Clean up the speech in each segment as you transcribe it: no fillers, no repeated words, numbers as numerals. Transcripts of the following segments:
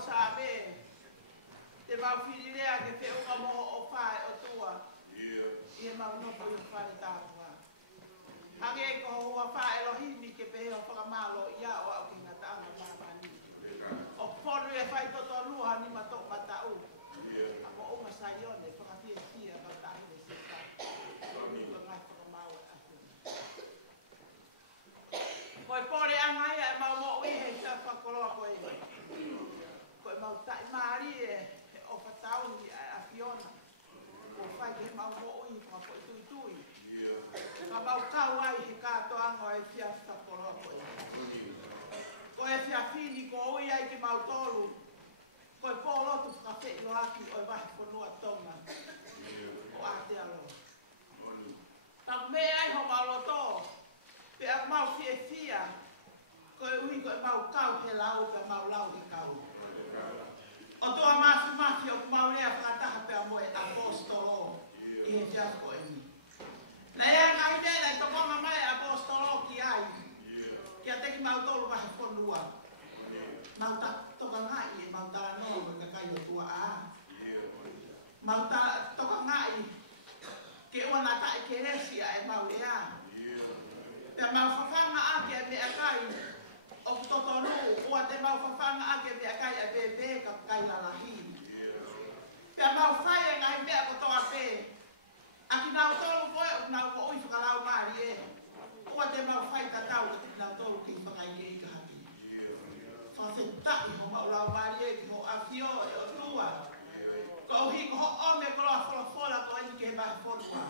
sabe. Te mau whirirea ke te unga moho o whae o tua. Ie mau nopo i whare tāpua. Hange ko hua whae lohini ke pehe o whakamalo ia o au ki ngata anga māmani. O poru e whai toto luha ni mato matau. Ako unga saione, whakapie tia ka tahine se ka. Ka ngai whakamau e ahu. Koe pore anga ia e mau mo ui hei sa whakoloa koe. Koe mau tai maari e o whatauni e a Fiona. Ko whai ke mau mo ui whako i tui tui. Ka mau kau ai he kātoa ango e fia whakoloa koe. Ko e fia fini ko ui ai ki mau tolu. Ko e pōlotu whakawhi no aki o e wahi konua tonga. O Aotearoa. Tak me ai ho mau loto. Pe a mau fie fia. Ko e ui ko e mau kau he lau pe mau lau he kau. O toa mafi o mau rea whakataha pe a moe apostolo. I he fiasko e mi. Na ea ngai mea i tokonga mai apostolo ki ai. Kia teki mau tolu wahi konua. Mau ta toka ngai e mau tala no ka kai o tua a. Mau ta toka ngai ke ona ta e keresia e mau ea. Te mau whawhanga ake e mea kai o totonu ua te mau whawhanga ake mea kai e bebe ka kai lalahi. Te mau whai e ngai mea ko toa pe. Aki nau tolu koe o nau ko ui whakalau maari e. Ua te mau whai tatau ka te nau tolu ki whakai ke ika haki. Whawhetaki ho maulau maari e ki ho awhio e o tua. Ko hi ko ho ome ko loa whola ko eni ke he mahi whonua.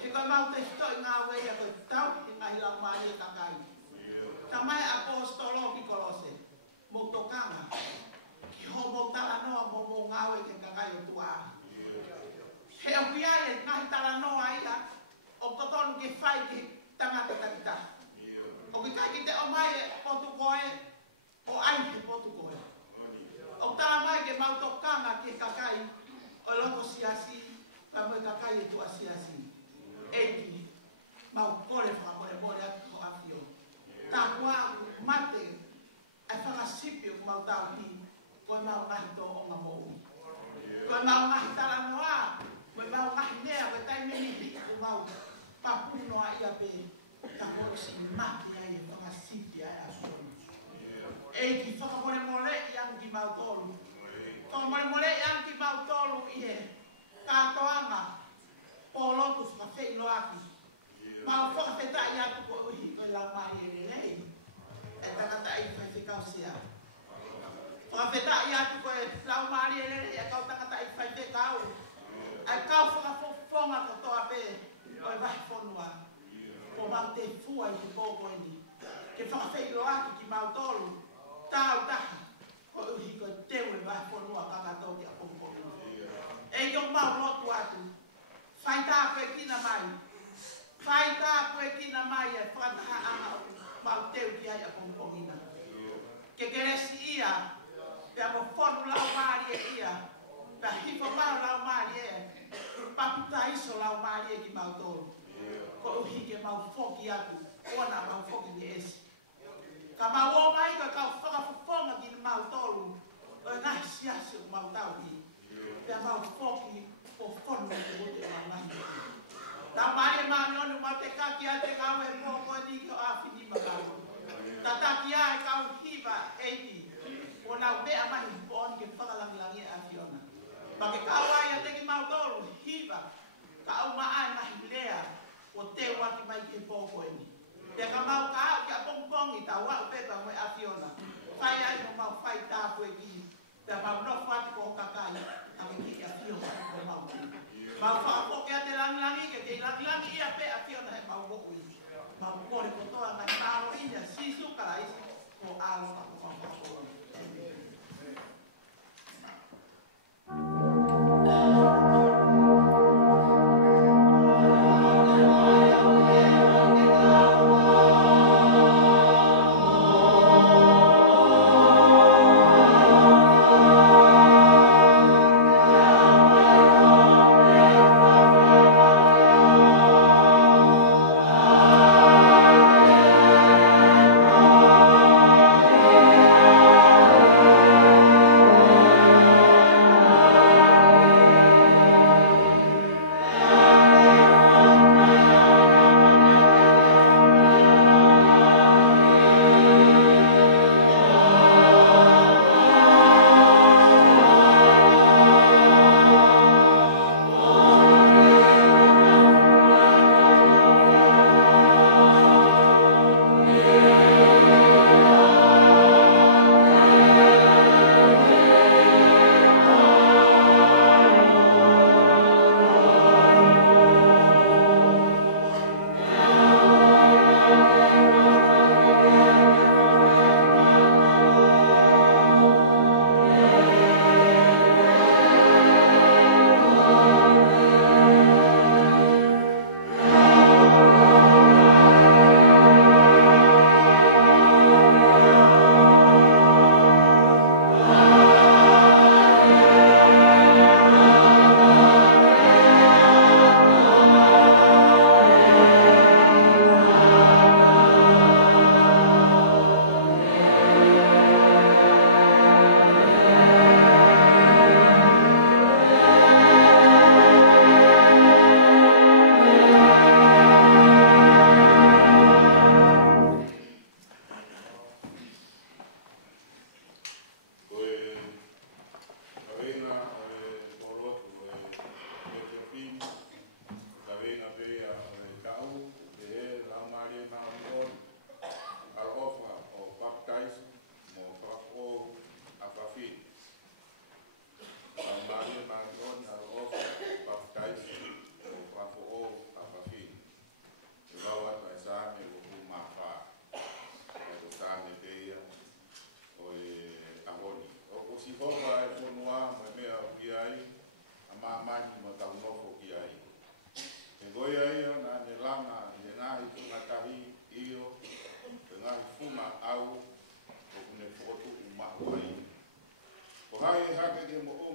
He koe mau te hito i ngā wei a koe tau i ngā hilau maari e kakai. Ta mai apostolo ki kolose. Mo tokanga. Ki ho mo tala noa mo ngā wei ke kakai o tua. He o ki ai e ngahi tala noa ia. O totonu ke whai ki tangata takita. O ki kai ki te o mai e potu koe. O ai ke potu koe. O tala mai ke mau tokanga ki kakai. O loko siasi. Ka mo kakai e tua siasi. Eiki. Mau kore whakamore more atu ho awhio. Tā kua mate ai whakasipi o mau tau ki. Koe mau ngahi tō o ngā mou. Koe mau ngahi tala noa. Koe mau ngahi nea. Koe tai meni hiki o mau. Papu noa ia pe. Tā kore si mate ai e whakasipi ai asonu. Eiki whakamore more i anu ki mau tolu. Whakamore more i anu ki mau tolu i he. Kātoanga. Pōlotu whakawhei no aki. Mau whakawhetai atu ko uhi koe lau mai e relei. E takata i whaiwhikau sea. Whakawhetai atu koe lau mai e relei e kau takata i whaiwhikau. E kau whakafonga ko toa pe koe wahi whonua. Ko mau te fua i te pōko ni. Ke whakawhei lo aki ki mau tolu. Tau taha. Ko uhi koe teu e wahi whonua kakatou ki a pōko ni. E yo mau lotu atu. Whai tā koe kina mai. Whai tā koe kina mai e whakataha anga o mau teu ki ai a pongpongina. Ke keresi ia, pia mo whonu lau maari e ia, pia hifo mau lau maari e, paputa iso lau maari e ki mau tolu. Ko uhi ke mau whoki atu, ona mau whoki ni esi. Ka mau o mai ka kau whakafofonga ki mau tolu, o e ngahi siasi o mau tau ki. Pia mau whoki o whonu ki o te mau ngahi. Tā mai e maani onu mau te kaki a te kau e pōko e ni ki o awhini makau. Tā taki a e kau hiva eiti. O nau mea mahi po oni ke whakalangilangi e a Fiona. Ma ke kau ai a te ki mau tolu hiva. Ka au maa e mahi lea o te waki mai ki pōko e ni. Te ka mau ka au ki a pongpongi tā wau pepa mo e a Fiona. Whai ai mo mau whai tāpu e ki. Te mau nofu ati ko kakai. A ke ki a Fiona ko mau ki. Mau whakapoke a te langilangi, ke te langilangi ia pe a Fiona he mau hokui. Mau kore kotoa ngai tāro ina, sisu karaisi, ko alo ka kuwhakapoke.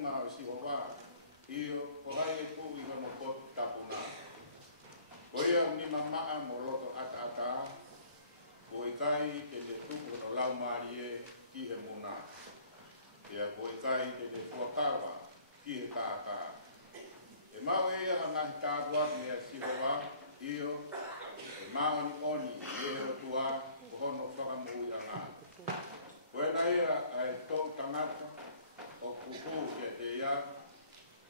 inga o si hoa io ko hai e ku i hono pot tapuna ko ia ni mamaa mo loto ata ata ko i kai te le tuku no lau marie ki he muna ia ko i kai te le fuakawa ki he kāka e mau e ia hanga hi tātua ki a si hoa io e mau ni oni i e o tua ko hono whakamui a ngā ko e na ia ai tō tangata o kuku ki a te ia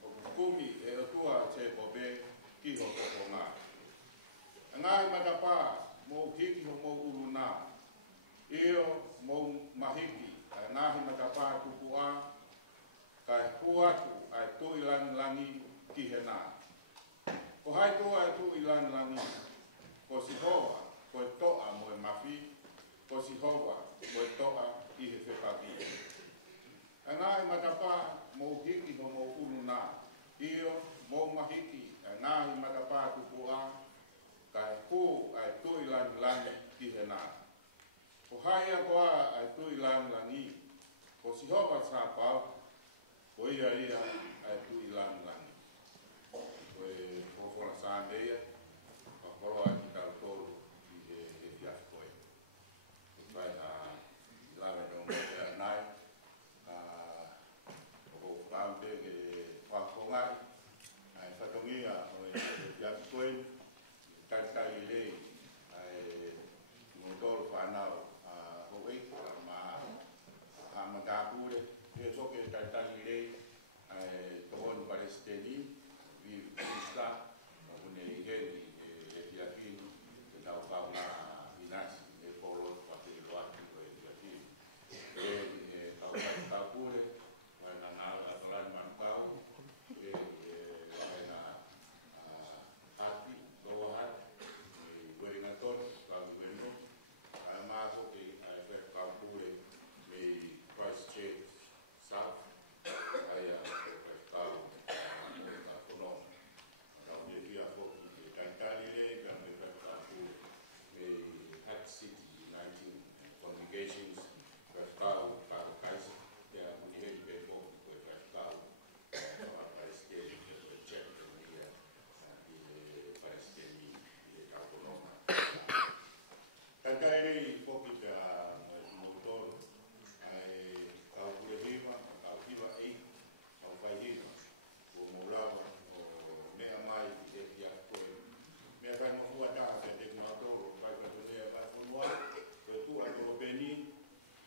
o kukumi e o tua te kobe ki ho toko ngā. Ngā i matapā mō hiki ho mō uruna, io mō mahiki a ngā i matapā tupua, kai huatu ai tui langi ki he nā. Ko hai tua ai tui langi, ko si hoa, ko e toa mo e mafi, ko si hoa, ko e toa i he whekaki. Ngā i matapā mō hiki ho mō uruna, io mō mahiki a ngā i matapā tupua, kai hu ai tui langi ki he nā. Ko hai a koa ai tui langi, ko si hoa sa pau, ko ia ai tui langi. Ko e kofona sāndeia, ka koroa ki tau tōru i e fiaf koe. Ko kai a lawe no mo e nai, ko pāmpe ke whakongai, ai whatongia o e fiaf koe, kai lei ai no tolu whanau ho eika ma matapure e soke kai lei ai tohon palestini vi vista une igeni e fiafini e tau whaunga inasi e polo whake loaki o e fiafini e tau matapure vai na ngāra atolani manukau e vai na hati loa Wellington, Wellington, Maso que fue Capure, me Christchurch South, aí a pescado, a colônia, então me via pouco de Cantalile, que me fue Capure, me Hat City United Communications, pescado para o cais, que a mulher de pouco foi pescado, para a esquerda, que foi cheque e parece que ele calculou. Kankaere foki te a motor ai kau kuehima, kau hiwa ei, kau whaihima, o morawa o mea mai i e kia koe. Mea kai mahua taha te te kumatoro, kai katonea kai whunua, koe tua toro peni,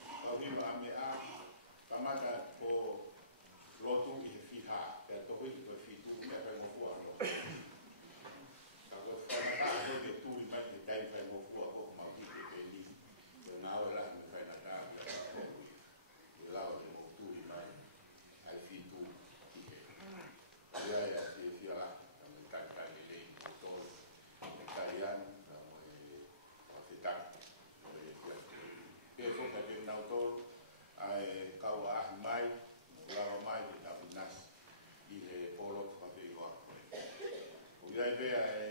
kau hima a mea, kamata ko lotu i he whiha, te tohui koe whitu, mea kai mahua no. Ka koe whanaka koe te tui mai te tai kai mahua ko mauti te peni. Nau e lahi me whai na tāki a kōpui, e lawa te mōturi mai, ai whitu ki he. Ia e a te whiala, ka me kai lei mōtori, me kai anu, ka mo e whawhetaki, mo e whiatu. Ke whoka te nau tōru, ai kaua ahi mai, mo lawa mai te tapu nasi, i he polotu whawhekoa. O ia e pea e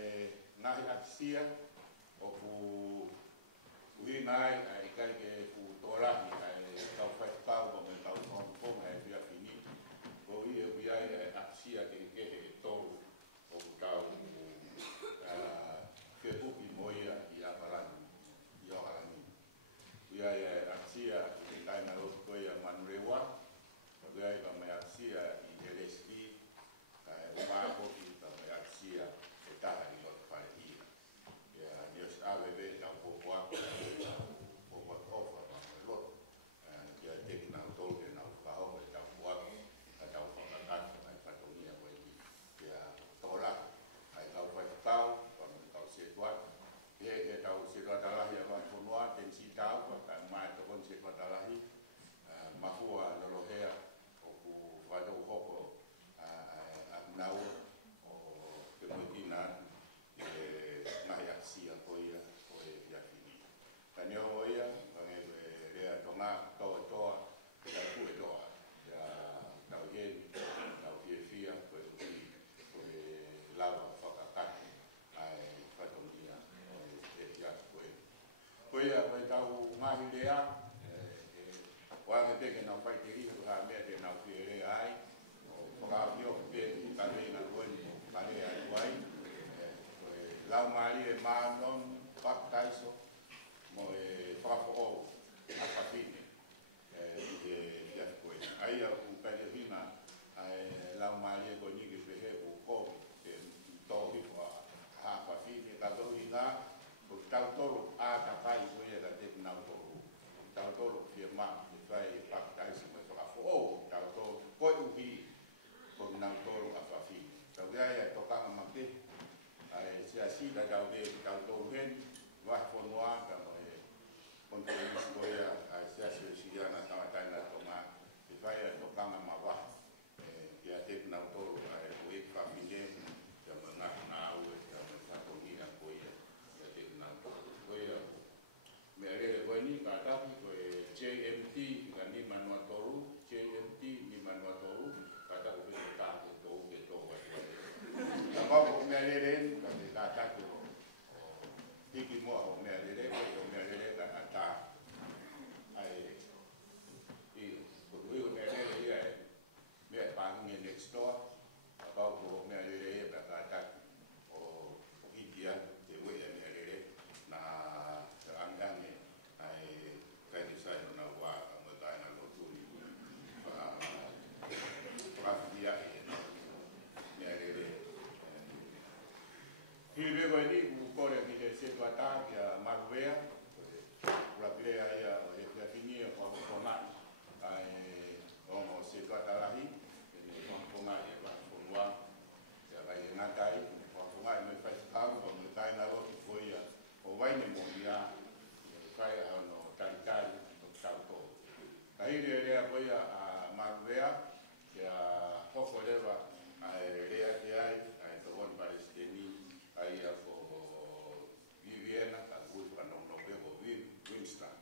ngahi atisia, o ku Uhi nai ai kai ke pu tolahi ai tau whaikau ko me tau whonga e pia whini. Ko i e pia ai aksia ke kehe e tolu o tau whiepuki moia i Akalani, i Ohalani. Pia ai aksia i kai na rotu koe a Manurewa, pia ai ka me aksia i LSD, ka e umahoki ka me aksia e taha i lotu whalehia. Ia nios AWB tau popoa, popoa ofa ma me loto. Ia teki nau tolu e nau whahoka e tau puaku, ka tau whakakatu ai whatonia koe ni. Ia tola, ai tau whaikau, pa me tau setuat. Ia e tau setuatalahi a wai whonua, tensi tau, ka mai tokon setuatalahi. Mahua lolohea, o ku whadau hoko a nau, o ke moitina ngahi aksia koia o e fiafini. Ka neo oia, ka nge rea tonga toa toa, ka kue toa. Ia tau hemi, tau fiefia, koe ui, koe lawa whakakatu, ai whatongia o e fiaf koe. Koea koe tau mahi rea, wāke teke nau whai te riha ha mea te nau whierea ai, o whakawhio pe ka reina koe pare ai wai lau mari e mānon whakataiso mo e whakapo a whawhine ia koe ai au kukare hina lau mari e koe niki pehe o ko e tohi wha ha whawhine ka tohi ngā ko tau toro a tapai koe e ka te nau toro tau toro fia maa e whai whakataiso mo e whakapo tau toro koe uhi ko nau toro a whawhine tau rea e tokanga make sia sida tau de tau toro hen wah whanua ka mo e konferensi koe a sia sia na tamatai na tonga e whai e tokanga ma wah ia te nau toro e koe whawhine ia mo ngā na au ia mo whakongia koe ia te nau toro koe mea rere koe ni ka tahi koe JMT ka ni manua toru JMT ni manua toru ka tahi koe ka te tōu ke tōu ka wako mea rere ka te ka tahi hiki moa o mea rere koe o mea rere ka ata ai i kutui o mea rere ia e mea pāngi next door ka wako o mea rere ia ka tahi o hikia te wei a mea rere na angange ai kai ni sai na wa mo tai na lo tu pa dia e me rere hive go ni ku kore ki te se tua ta ya marvea la prea ya o e la fini o ko mai ai o mo se tua ta lahi ni ko mai e va ko wa ya vai na tai ko mai me fai ka ko mo tai na lo ki foi ya o vai ni mo ya fai a no tarikai to tauto kai re a koia a marvea ya hofo leva a rea que ai to bon palestini ai a fo Viviana ka grupo no vego Winston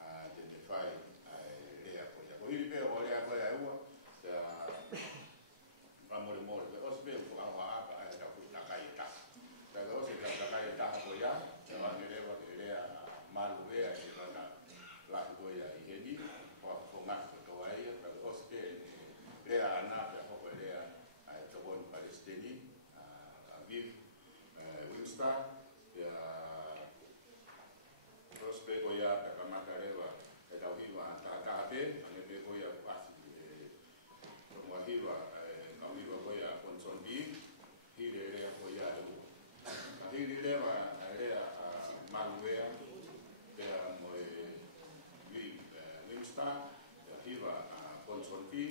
a de fai a rea koia ko iri pe o rea koia ua ya amore mole o se be ko a ka ai ta puta kai ta ta o se ta kai ta koia ya va ne leva que rea marvea e la goia i hedi po nga to ai pa oste rea ana pe ho rea ai to bon palestini a viv Winston ya prospe goia pe kamakareva e ta viva ta ta be ne pe goia pasi mo hiva ka viva goia konsondi hire rea goia a hire leva rea malwea pe mo Winston hiva a consulti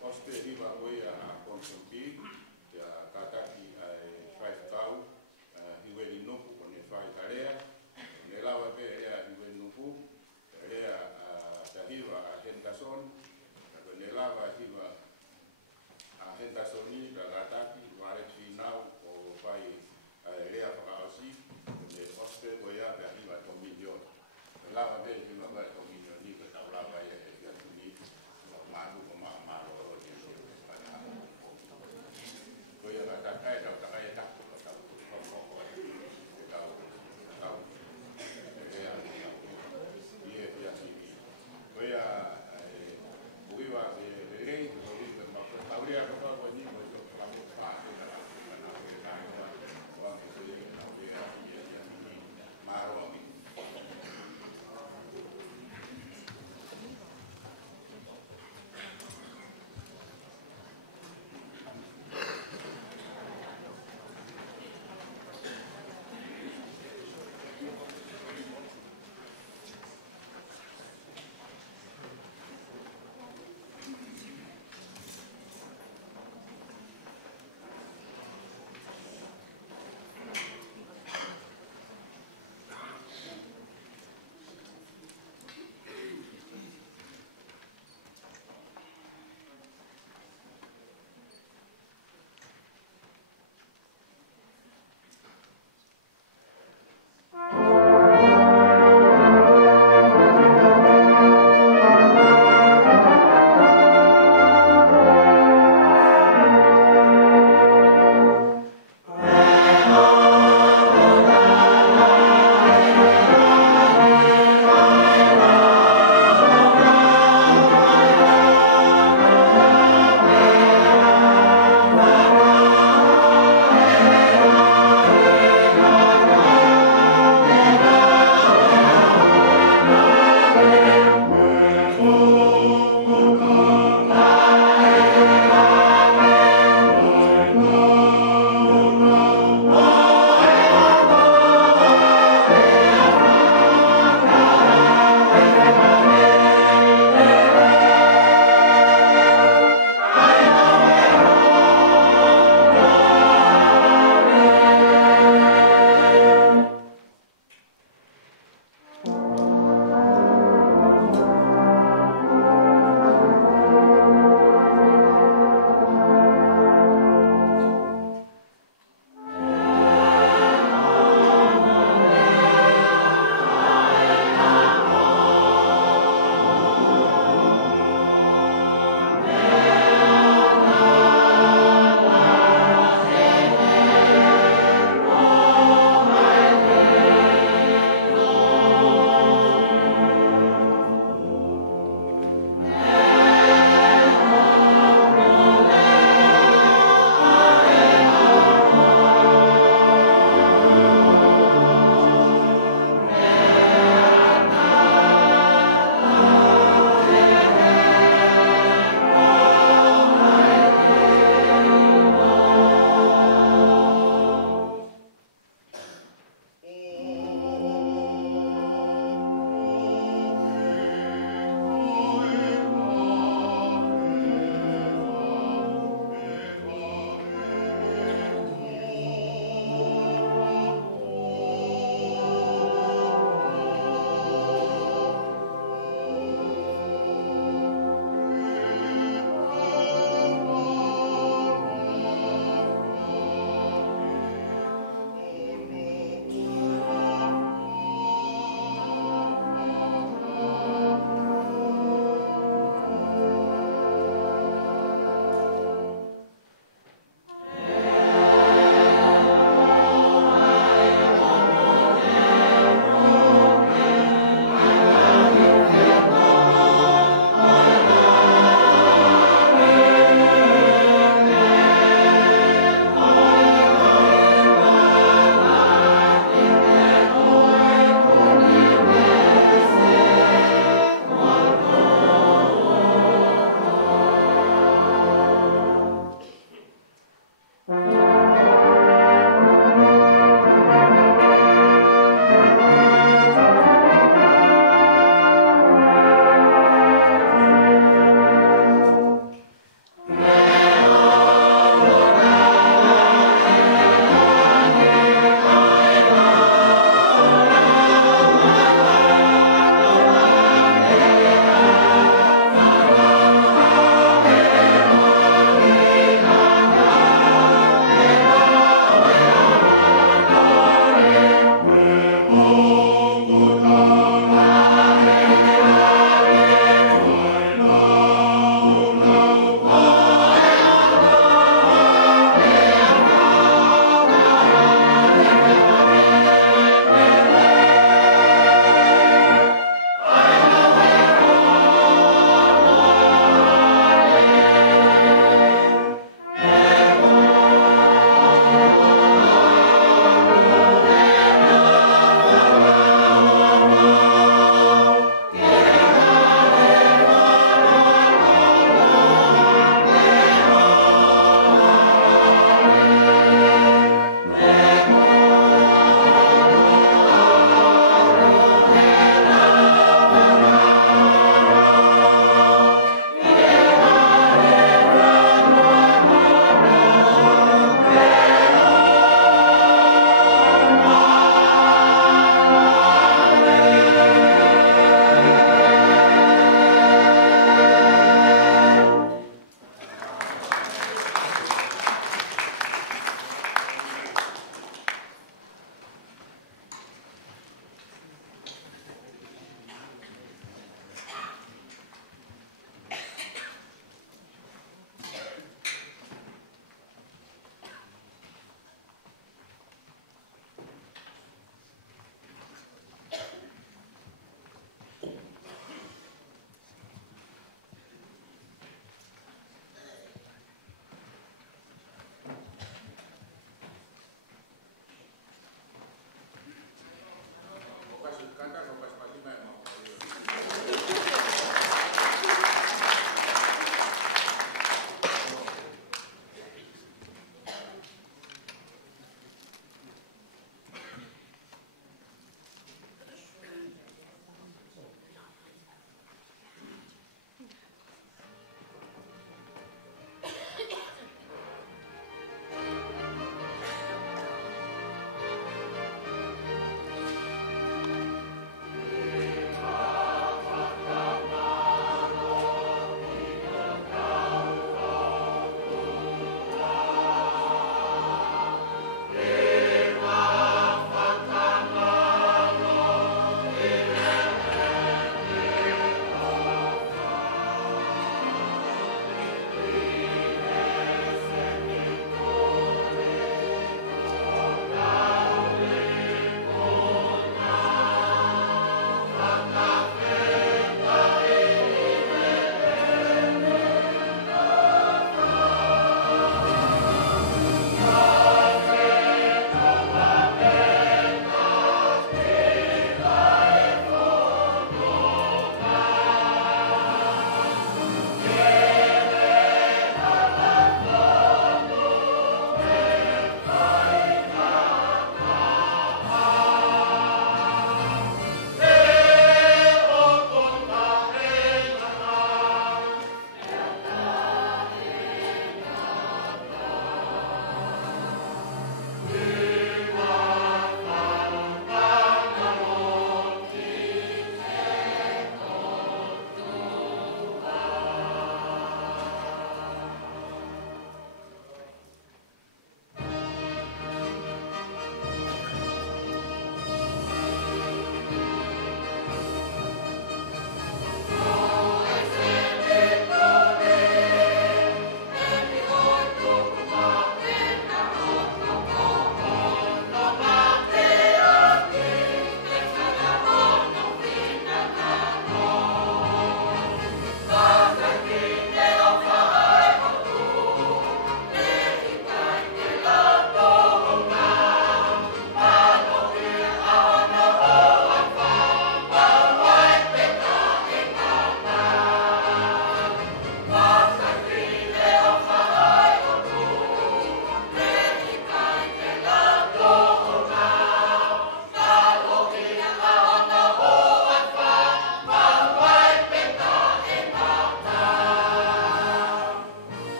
poste hiva koe a consulti ya kataki ai fai tau hiwe ni nuku o ne fai tarea ne lawa pe rea hiwe nuku rea ta hiva a Henderson ne lava hiva a Hendersoni ka kataki ware finau o fai rea whakaosi ne poste koe a pe hiva to milion lava pe hiva ba to milion ni ka tau lava ia e ia tuni maru ko ma ro ni para ko ia ta kai ta kai ta ko ta ko ia ia ko ia uiva de rei ko ia ma ko tauria ko ko ni ko ko pa pa na wa ko ia maru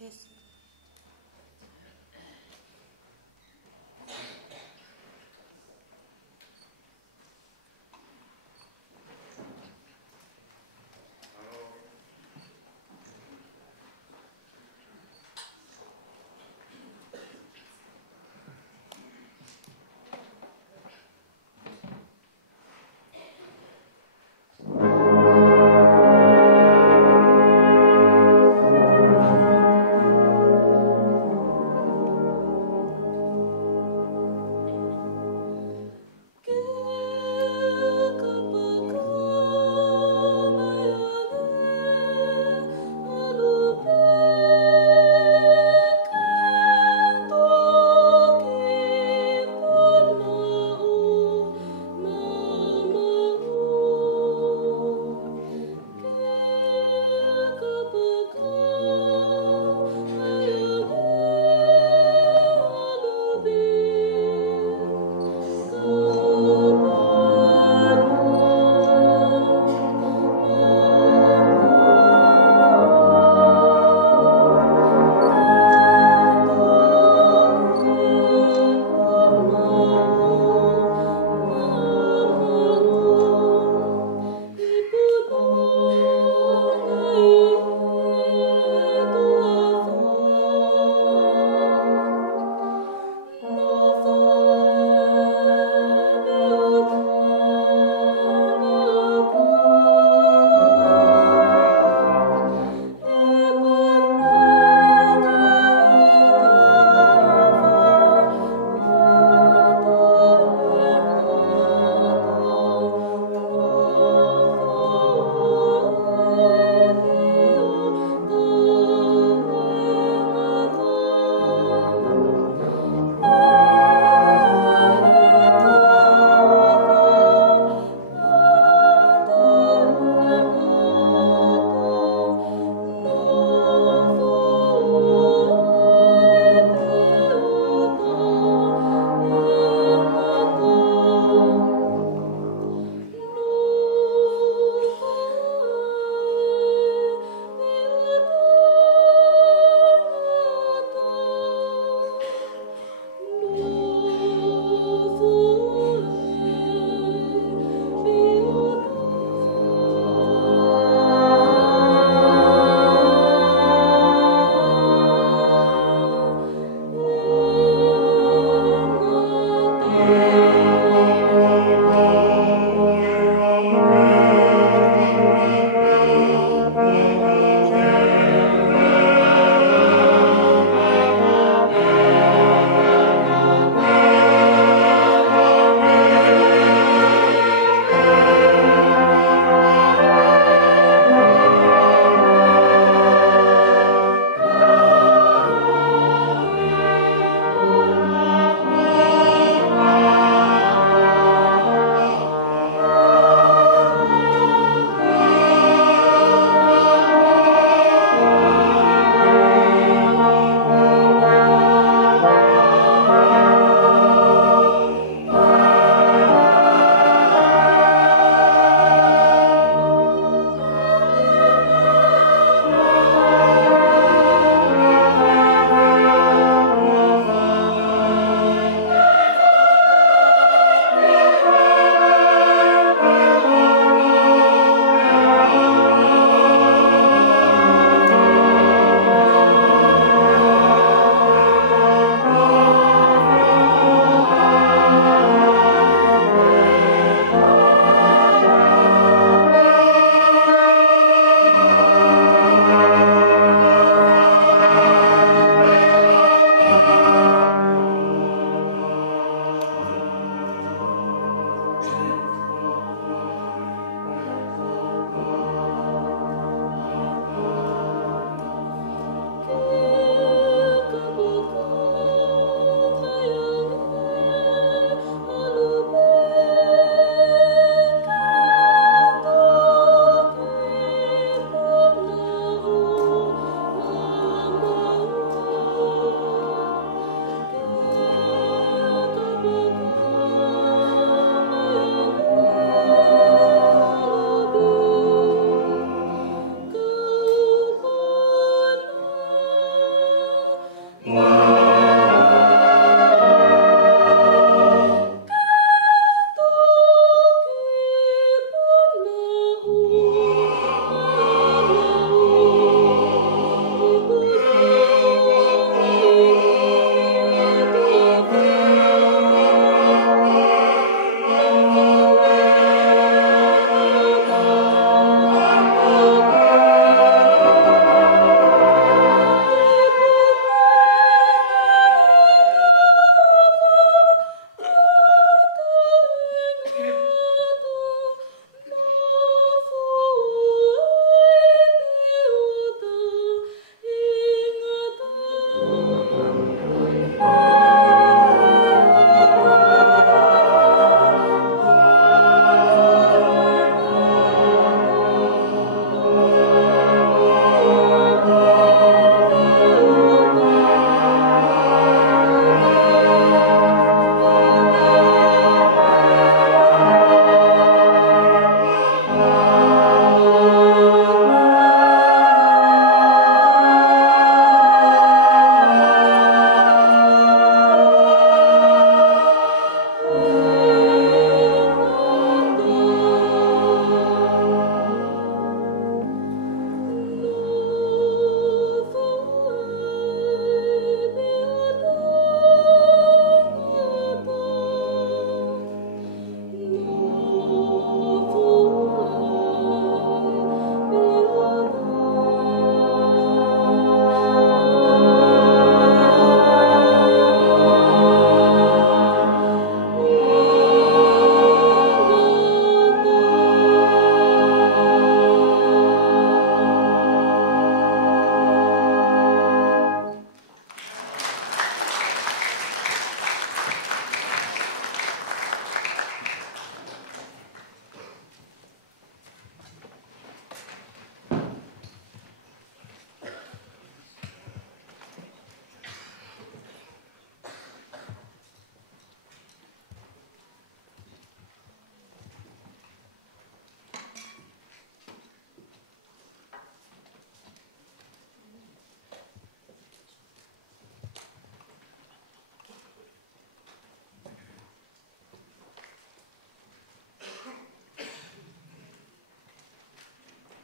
Yes.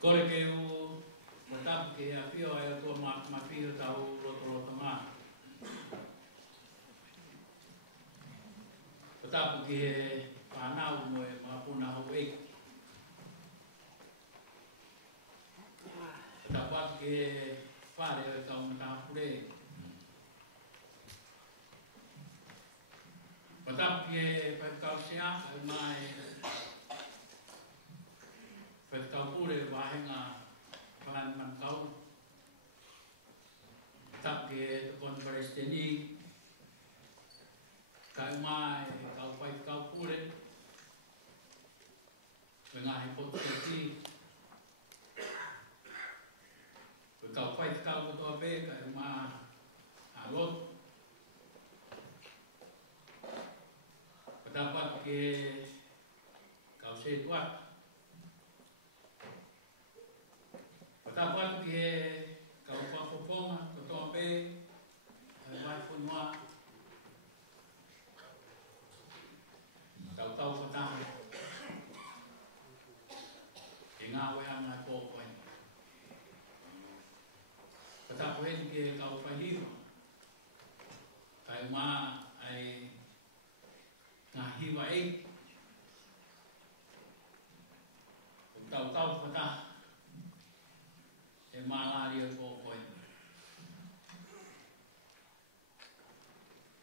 Kore ke o tapu ke a pio e o tua mawhio tau roto ngā. O tapu ke he whanau mo e mapuna hau eiki. O tapu atu ke he whare o e kau matahapure. O tapu ke he whaikau seaka e mai whaikau pure wahenga whakan mankau. O tapu ke he tukon Palestini. Kai mai kau whaikau pure. Ngahi potu ti. Kau whaikau kotoa pe kai mai alot. Dapat ke kau se tuat. Dapat ke kau papoponga kotoa pe vai funua. Kau tau fatang. Ngā wea mai pōkoe. Dapat ke kau whahiro. Kai mā ai ngā hiwa e. Tau whata. E mālari o kōkoe.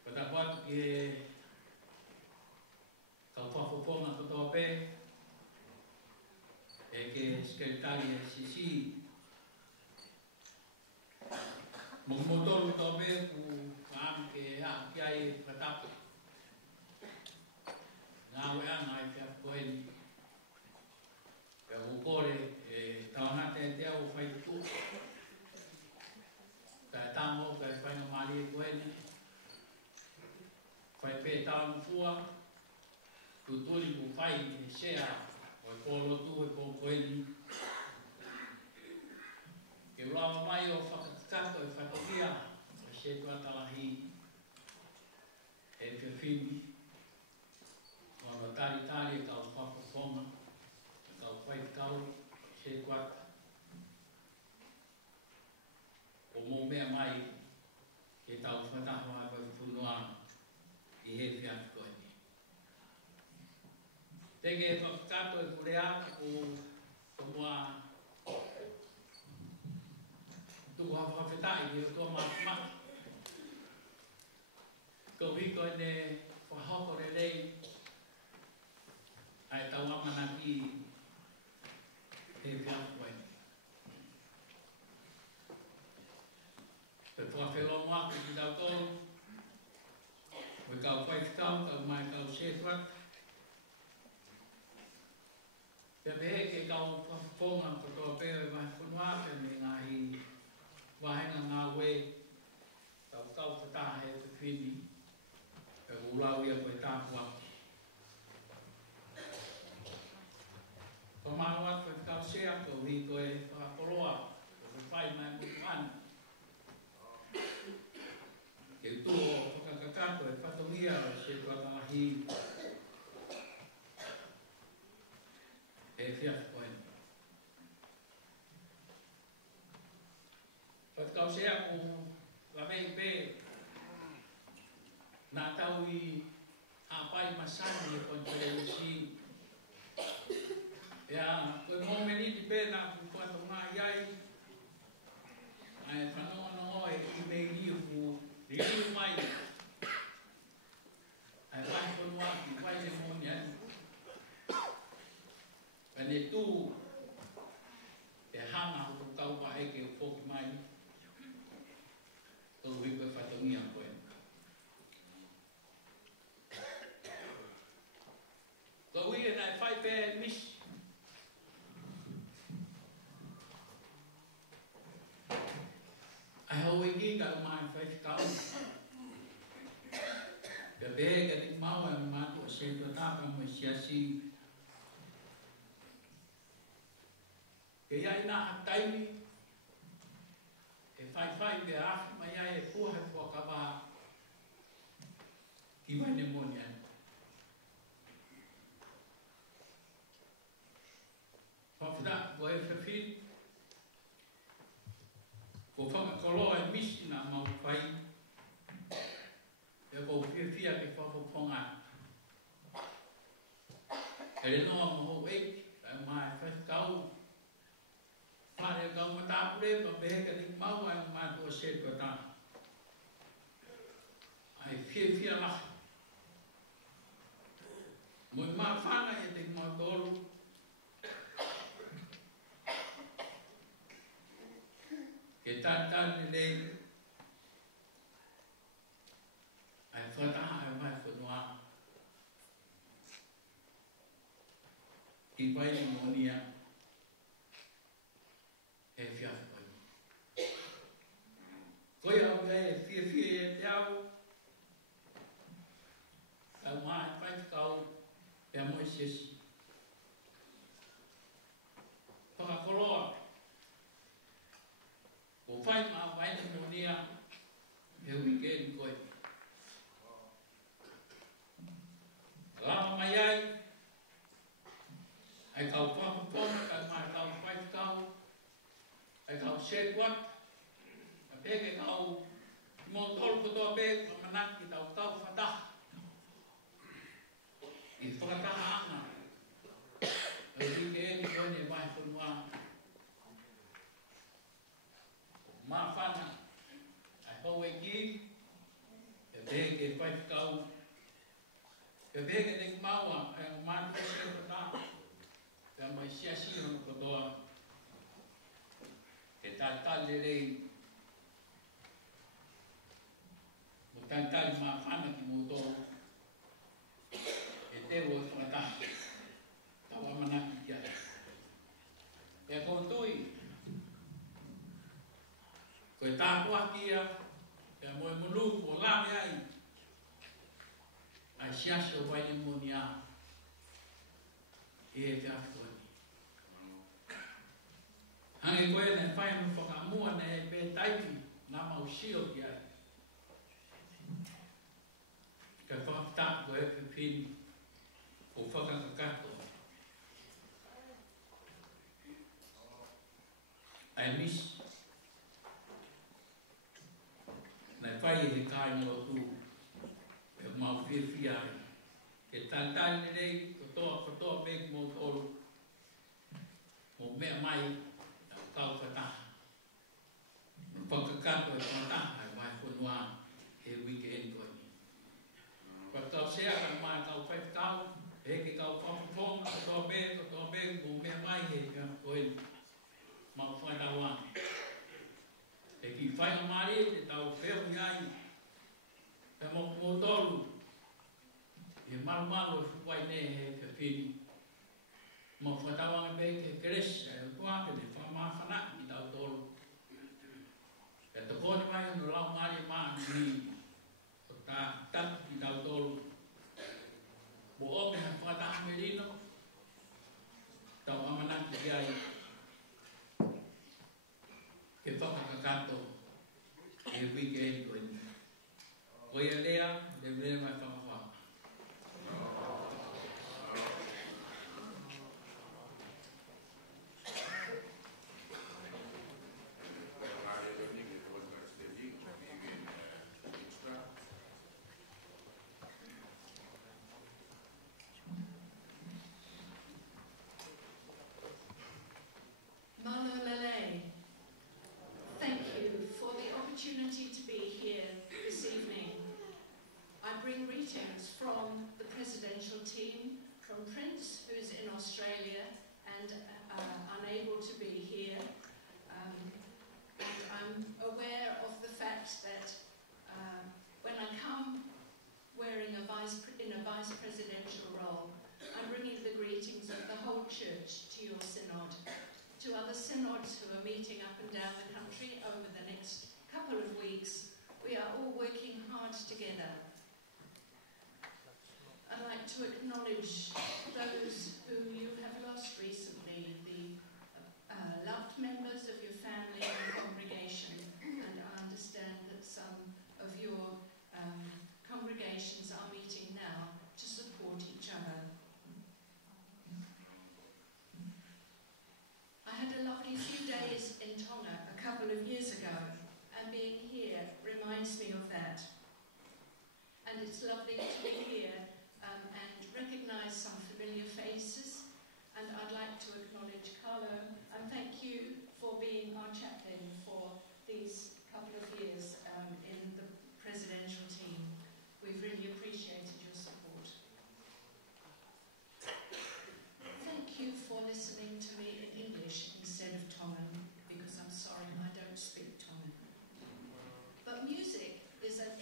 Pata watu ki e kau whapoponga kotoa pe. E ke skeritari e sisi. Mungmotoru kotoa pe ku whaam ke a kia e whatapu. Ngā wea ngai whia koeni. Pea ukore e taonate e te au whaitu. Kai tāmo kai whainga mari e koeni. Whai pē tāonu fua. Tuturi ku whai e sea. O e kōlotu e kō koeni. Ke ulawa mai o whakatikato e whatokia. E se tuatalahi. E whiwhini. Ono tari e kau whapoponga, e kau whaikau, se kuata. O mō mea mai, e tau whatahoa e wai whunua i he whiatu koeni. Tege e whakakato e kurea o mua tuku hawhawhetai ki o tua maki. Kau hiko e ne whahoko re lei ai tau amana ki he whiatu koeni. Pe whawhelo moaku ki tau tōru. Oi kau whaikau, kau mai kau setuat. Pe pehe ke kau whaponga kotoa peo e vai whunua pe me ngahi wahenga ngā we. Kau whatahe te whini. Pe ulau ia koe tāpua. Pamāua koe kau sea kau hi koe whakaporoa. Koe whai mai mutuana. Ke tuo whakakakato e whatongia o se tuatalahi. E whiatu koeni. Whakakau sea ko lavei pē. Nā tau i āpai masani e konferensi. Ia, koe mōmeni ti pēnā ku kua ngā iai. Ai whanoa e i mei liu ku liu mai. Ai wai whanua ki wai le mōni anu. Kane tū e hanga o kau wa eke o whoki mai. Tau hui koe whatongia koe. Tau hui e nai whai pē misi. Ai hau iki ka mai whaikau. Ka bēga ni mau e mātu o se to tāpa mo siasi. Ke iai nā hataimi. E whai pe afi mai ai e puha e whakawa. Ki vai ne moni anu. Whawhita, ko e whawhit. Ko whakakoloa e misi na mau whai. E ko whiawhia ke whapoponga. E re noa maho eiki, e mai whaikau. Whare kau matapure, pa peheka nik mau ai mātua se kua tāna. Ai whiawhia lahi. Moi mā whana e te mau tolu. Ke tātani lei. Ai whataha ai mai whanua. I pai ni monia. E whiawhi pai. Koe au mea e whiawhia e te au. Au mai pai kau. E a moi sesi. Whakakoloa. Ko whai maa whai ni monia. He weekend koe. Lama mai ai. Ai kau whakapona, kai mai kau whai kau. Ai kau shedwat. A peke kau mō tolu kotoa peke, ka manaki tau kau whataha. I whakataha anga. E rike e ni kone e mai whanua. Mā whana. Ai hau e ki. E peke e whai kau. E peke nek maua. Ai o mātua se whataha. Ka mai siasi hono kotoa. E tātale rei. Mo tātale mā whana ki mō tōru. E te o e whakataha. Tawa manaki kia. E kōtui. Koe tāpua kia. E moe mulu o lame ai. Ai siasi o waini moni a. E te awhoni. Hange koe ne whai mo whakamua ne e pē taipi. Nā mau sio ki ai. Ka whakatapu e pipini. O whakakakato. Ai misi. Nai whai e he kai no tu. E mau whiawhia ai. Ke tātani rei, kotoa meki mō tolu. Mō mea mai, au kau whataha. Whakakato e whataha ai mai whanua he weekend koe ni. Whakau sea kai mai kau whaikau. Heke kau whapaponga, kotoa me, mō mea mai he kia koe ni. Mau whaitawa. E ki whainga mari te tau whehu iai. E mō tolu. E maru e whuai ne he ka whini. Mō whaitawanga pe ke keresi. E tuake ne whamawhana i tau tolu. E te kōne mai anu lau mari maa ni. O tā tatu i tau tolu. Mo ome ha whataha me rino. Tau amanaki ki ai. Ke whakakato. E weekend koe ni. Koe a lea, le mai whakawha. From the presidential team, from Prince, who's in Australia and unable to be here. And I'm aware of the fact that when I come wearing in a vice presidential role, I'm bringing the greetings of the whole church to your synod, to other synods who are meeting up and down the country over the next couple of weeks. We are all working hard together. I'd like to acknowledge those whom you have lost recently, the loved members of your family and congregation, and I understand that some of your congregations are meeting now to support each other. I had a lovely few days in Tonga a couple of years ago, and being here reminds me of that. And it's lovely to be here and recognise some familiar faces. And I'd like to acknowledge Carlo and thank you for being our chaplain for these couple of years in the presidential team. We've really appreciated your support. Thank you for listening to me in English instead of Tongan, because I'm sorry, I don't speak Tongan. But music is a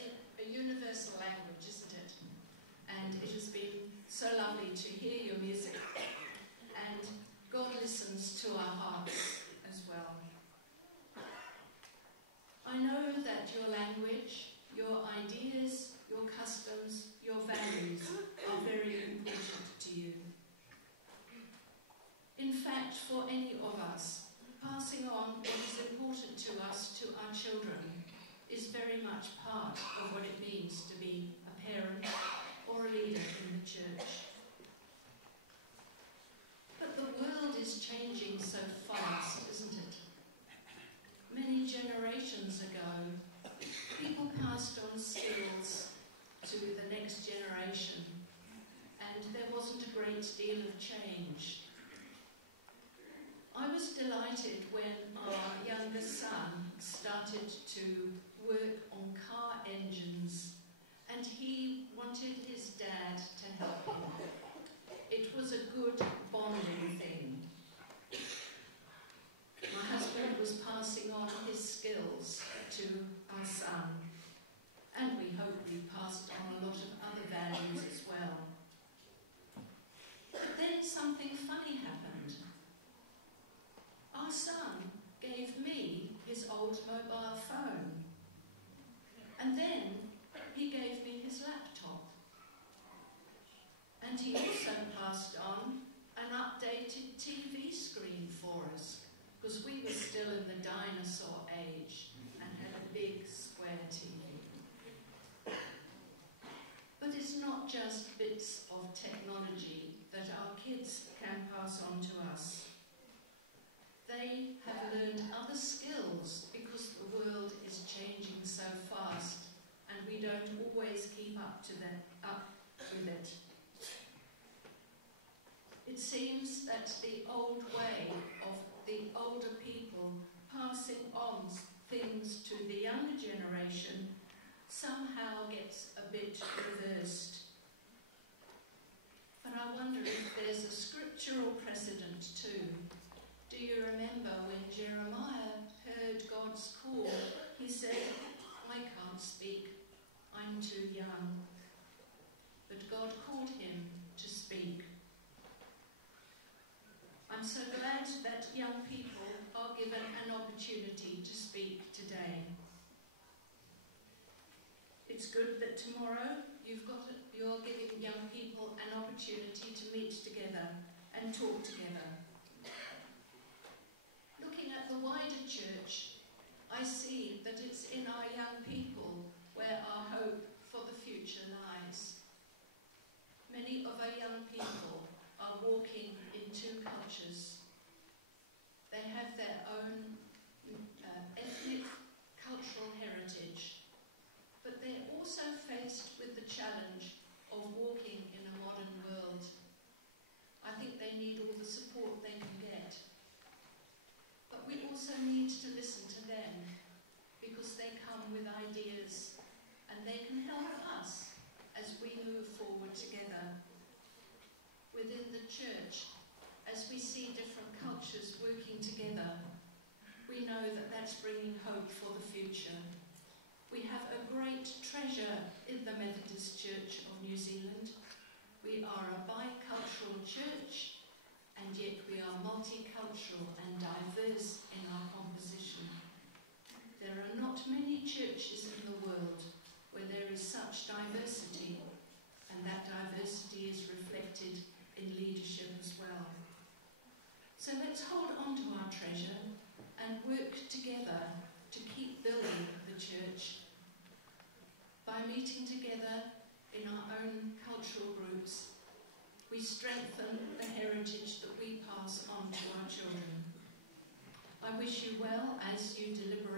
universal language, isn't it? And it has been so lovely to hear your music. And God listens to our hearts as well. I know that your language, your ideas, your customs, your values are very important to you. In fact, for any of us, passing on what is important to us to our children is very much part of what it means to be a parent or a leader in the church. But the world is changing so fast, isn't it? Many generations ago, people passed on skills to the next generation, and there wasn't a great deal of change. I was delighted when our younger son started to work on car engines, and he wanted his dad to help him. It was a good bonding thing. My husband was passing on his skills to our son, and we hope we passed on a lot of other values as well. But then something funny happened. Our son gave me his old mobile phone, and then he gave me his laptop. And he also passed on an updated TV screen for us, because we were still in the dinosaur age and had a big square TV. But it's not just bits of technology that our kids can pass on to us. They have learned other skills because the world is changing so fast and we don't always keep up with it. It seems that the old way of the older people passing on things to the younger generation somehow gets a bit reversed. But I wonder if there's a scriptural precedent too. Do you remember when Jeremiah heard God's call? He said, I can't speak, I'm too young. But God called him to speak. I'm so glad that young people are given an opportunity to speak today. It's good that tomorrow you're giving young people an opportunity to meet together and talk together. Looking at the wider church, I see that it's in our young people where our hope for the future lies. Many of our young people are walking in two cultures. They have their own ethnic, cultural heritage, but they're also faced with the challenge of walking in a modern world. I think they need all the support they can get. But we also need to listen to them, because they come with ideas and they can help us as we move forward together. Within the church, as we see different cultures working together, we know that that's bringing hope for the future. We have a great treasure in the Methodist Church of New Zealand. We are a bicultural church, and yet we are multicultural and diverse in our composition. There are not many churches in the world where there is such diversity, and that diversity is reflected in leadership as well. So let's hold on to our treasure and work together to keep building the church. By meeting together in our own cultural groups, we strengthen the heritage that we pass on to our children. I wish you well as you deliberate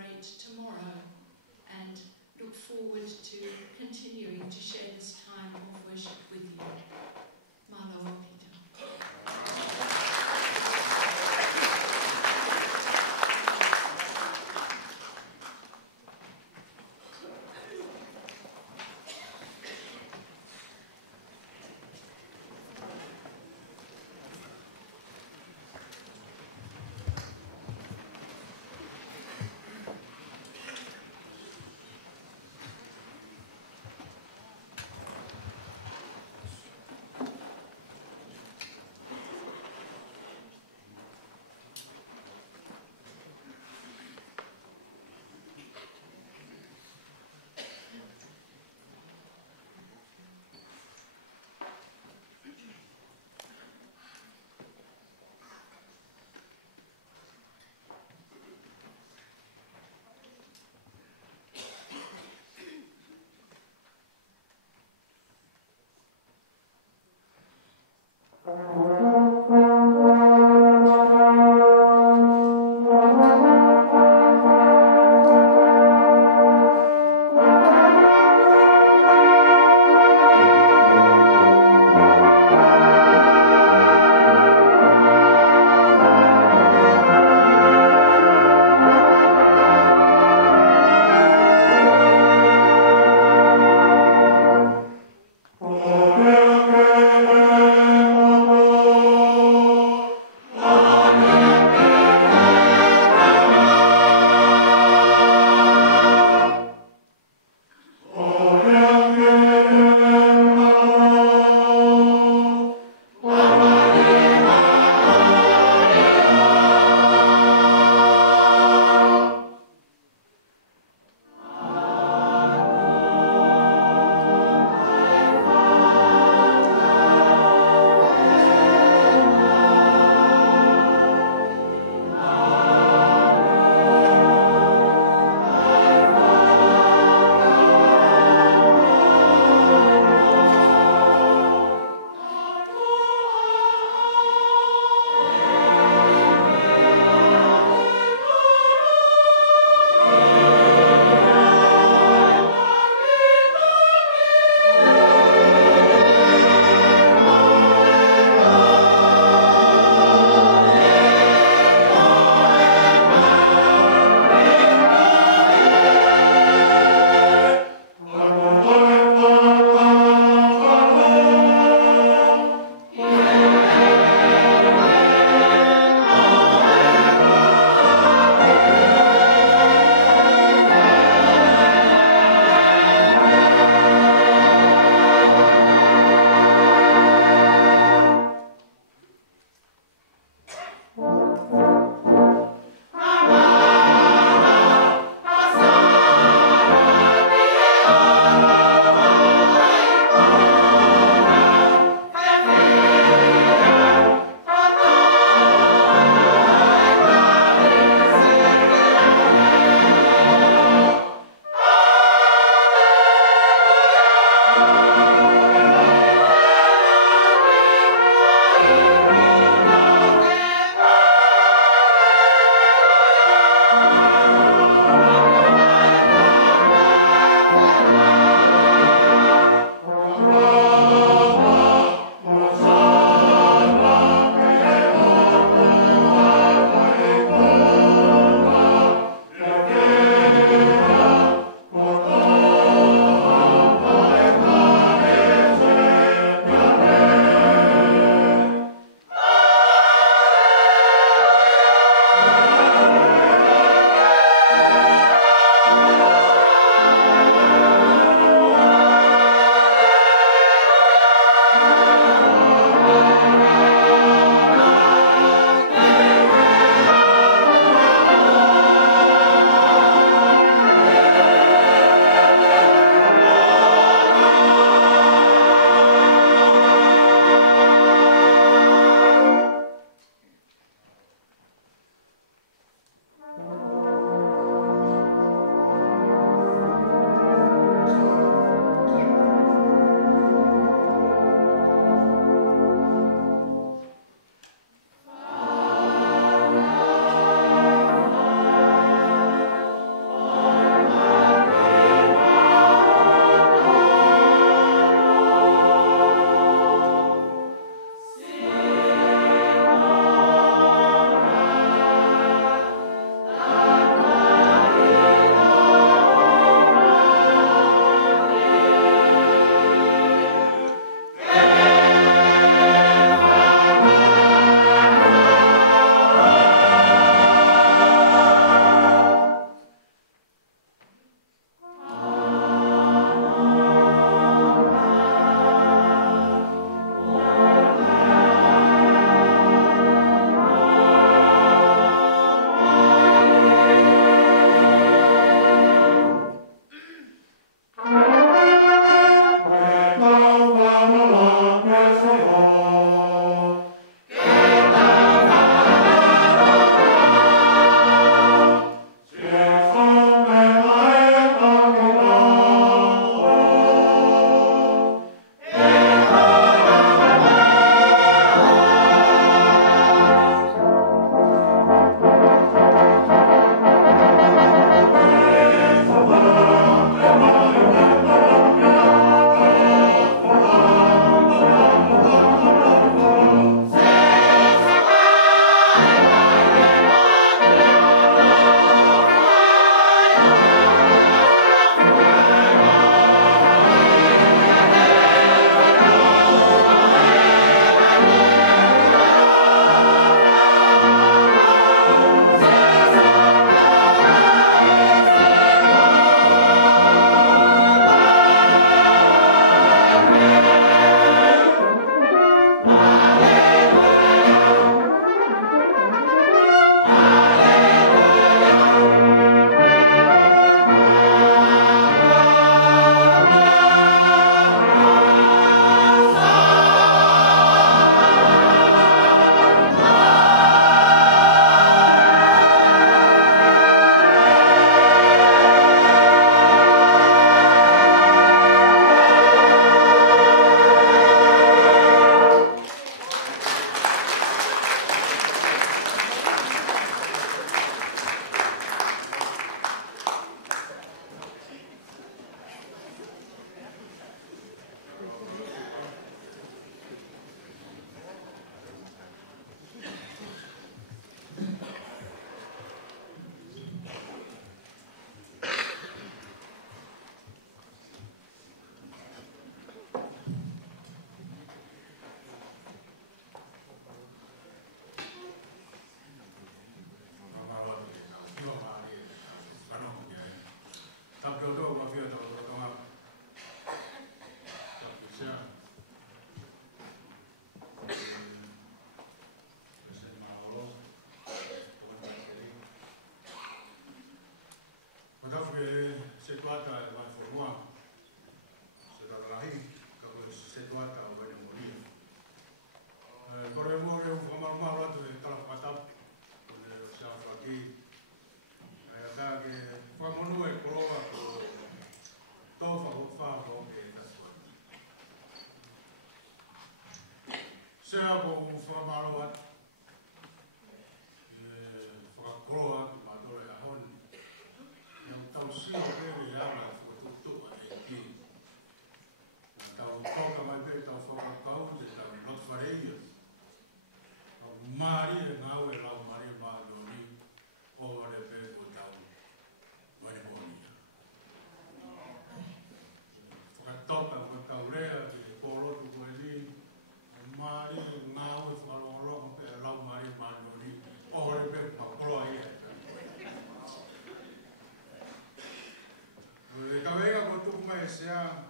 sea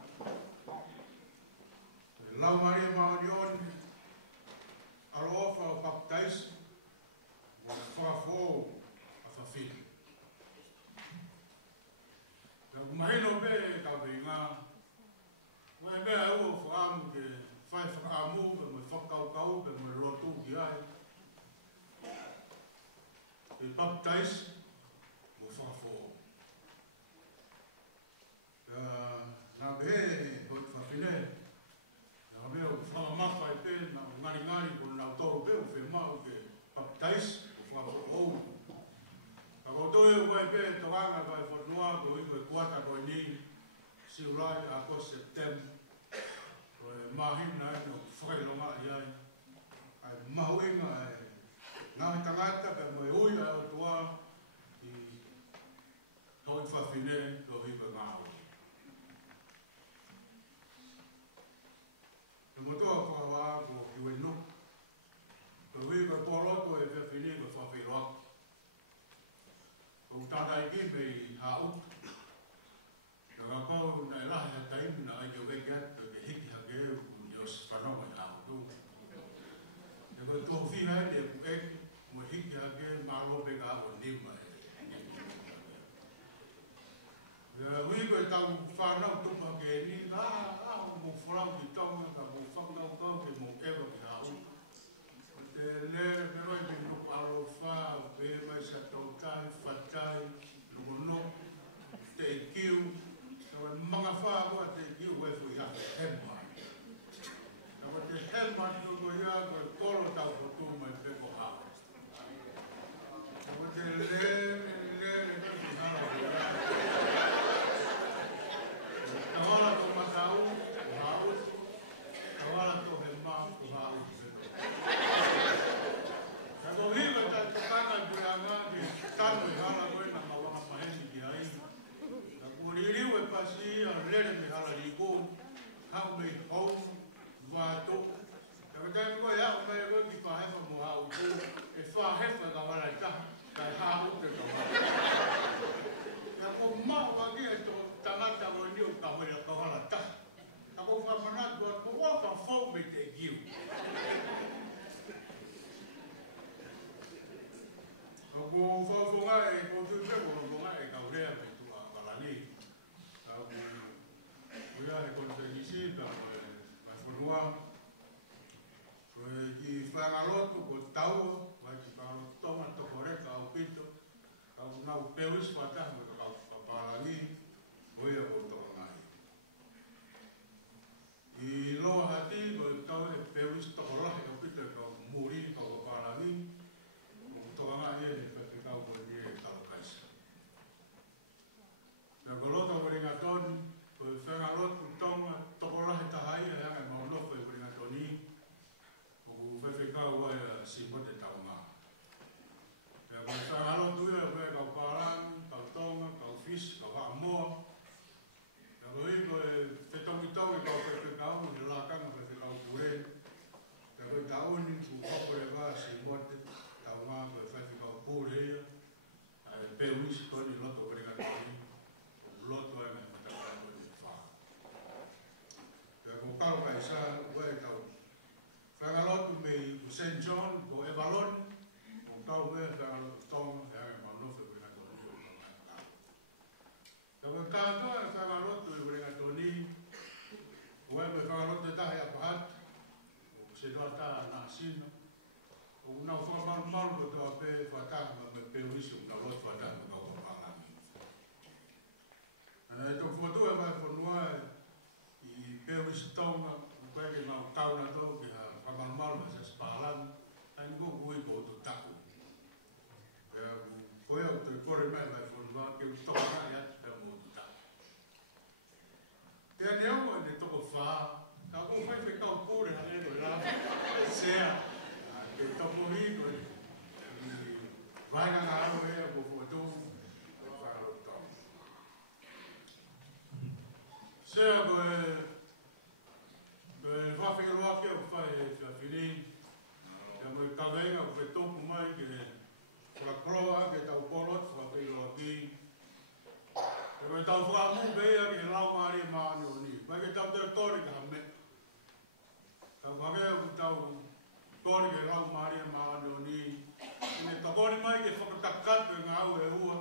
lau Maria Maunion alofa o baptais o whakafo a whawhiri. Ka kumahino be ka winga wai mea ua whaamu ke whai whakaamu ke mo whakaukau ke mo rotu ki ai e baptais o whakafo. Nā behe hoi whawhine nā mea o whamamawha e pē nā ngari ko nā tōru pē o whemau ke baptais o whakafo. Ka koutou e wai pē tawanga vai whanua ko i koe kuata koe ni siurai a ko Septem ko e mahina e no whakailonga i ai ai mahuinga e ngāhi tangata ka mo e ui a o tua i hoi whawhine ko i koe ngāo. Te motoa whakawa ko i wai nuk ko i koe poroto e whawhine ko whawhiroa. Ko tātai ki me i hau. Ka kakau na e lahi a taimi na ai ke weke atu ke hiki hake e ku ni os whanonga i hau tu. E koe tō whiha e ku eki mo hiki hake mālope ka hako nima e. Hui koe tau whanau tupa ke ni aho mo whanau ki tonga ka mo whanau tau ke mo ewa ki hau. Te lere me roi me nuku alo wha, pe mai sa tautai, whatai, lugono, te kiu, tawa mga wha kua te kiu wai fui hake hema. Tawa te hema tuko ia koe kolo tau potu mai peko hao. Tawa te lere me hao ia. Tawala to matau, hao, tawala to hema, hao. Ko hiwa ta tukanga duranga di tano i hala koe na mawanga maheni ki ai. Ka kuririu e pasi a lere me hala riko, hau me hau, wāto. Ka katai koe hau me koe ki whahefa mo hau ko, e whahefa ka wala i taha, kai hau te ka wala. Ka ko mau waki e to tangata o niu ka hoia ka wala taha. Ka ko whamanatu a ko waka fau me te giu. Ko whawhonga e koutu te whawhonga e kaurea me tua walani. Ka kuia he koutu te hisi, ka mai whanua. Ko i whangalotu ko taua, mai ki whangalotu tonga toko reka au pito. Ka ngau pewis whataha me ka whapalani, koia ko toko ngai. I loa hati, ko tau e pewis toko rahi au pito ka muri ka whapalani. Toka ngā e he whakikau koe ni e tau kaisa. Nā kolota ko ringa toni, ko e whenga lotu tonga, toko rahe tahai e hanga maunoko e ko ringa toni, ko ku whakikau wai a simote tau ngā. Nā ko e whenga lotu e koe kau pārang, kau tonga, tau whakamu bea ki lau maari maani o ni. Pai ke tau te tori ka hame. Tau whakea ku tau tori ke lau maari maani o ni. Ine takori mai ke whakatakat pe ngā au e ua.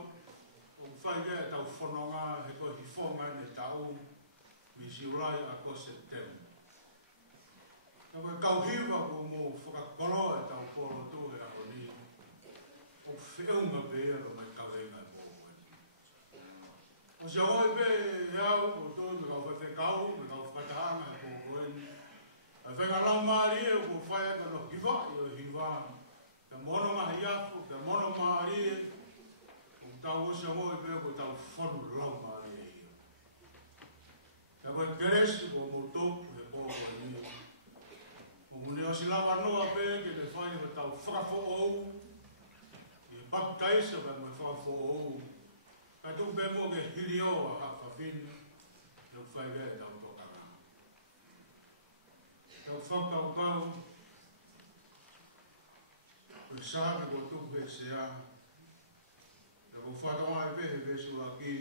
O whai kea tau whanonga he ko hifonga ne tau. Misi urai a ko September. Tau e kau hiwa ko mo whakakoro e tau koro tu e ako ni. O whiunga bea lo mai kau e ngai mo. O se hoi pe e au o tu me kau whakakau, me kau whakatahanga e ko koeni. A whakalau maari e ko whai ka no hiwa i o hiwa. Ka mono mahi afu, ka mono maari e. O tau o se hoi pe ko tau whanu lau maari e ia. Ka koe keresi ko mo topu e ko koeni. O mune o si lava noa pe ke me whai ka tau whakafo ou. I baptaisa pe me whakafo ou. Ka tu pe mo ke hiri o a haka whina. Nau whai rea e tau tokanga. Tau whakau kau. Koe sāki ko tu pe sea. Ko whakawa e pe he pe sura ki.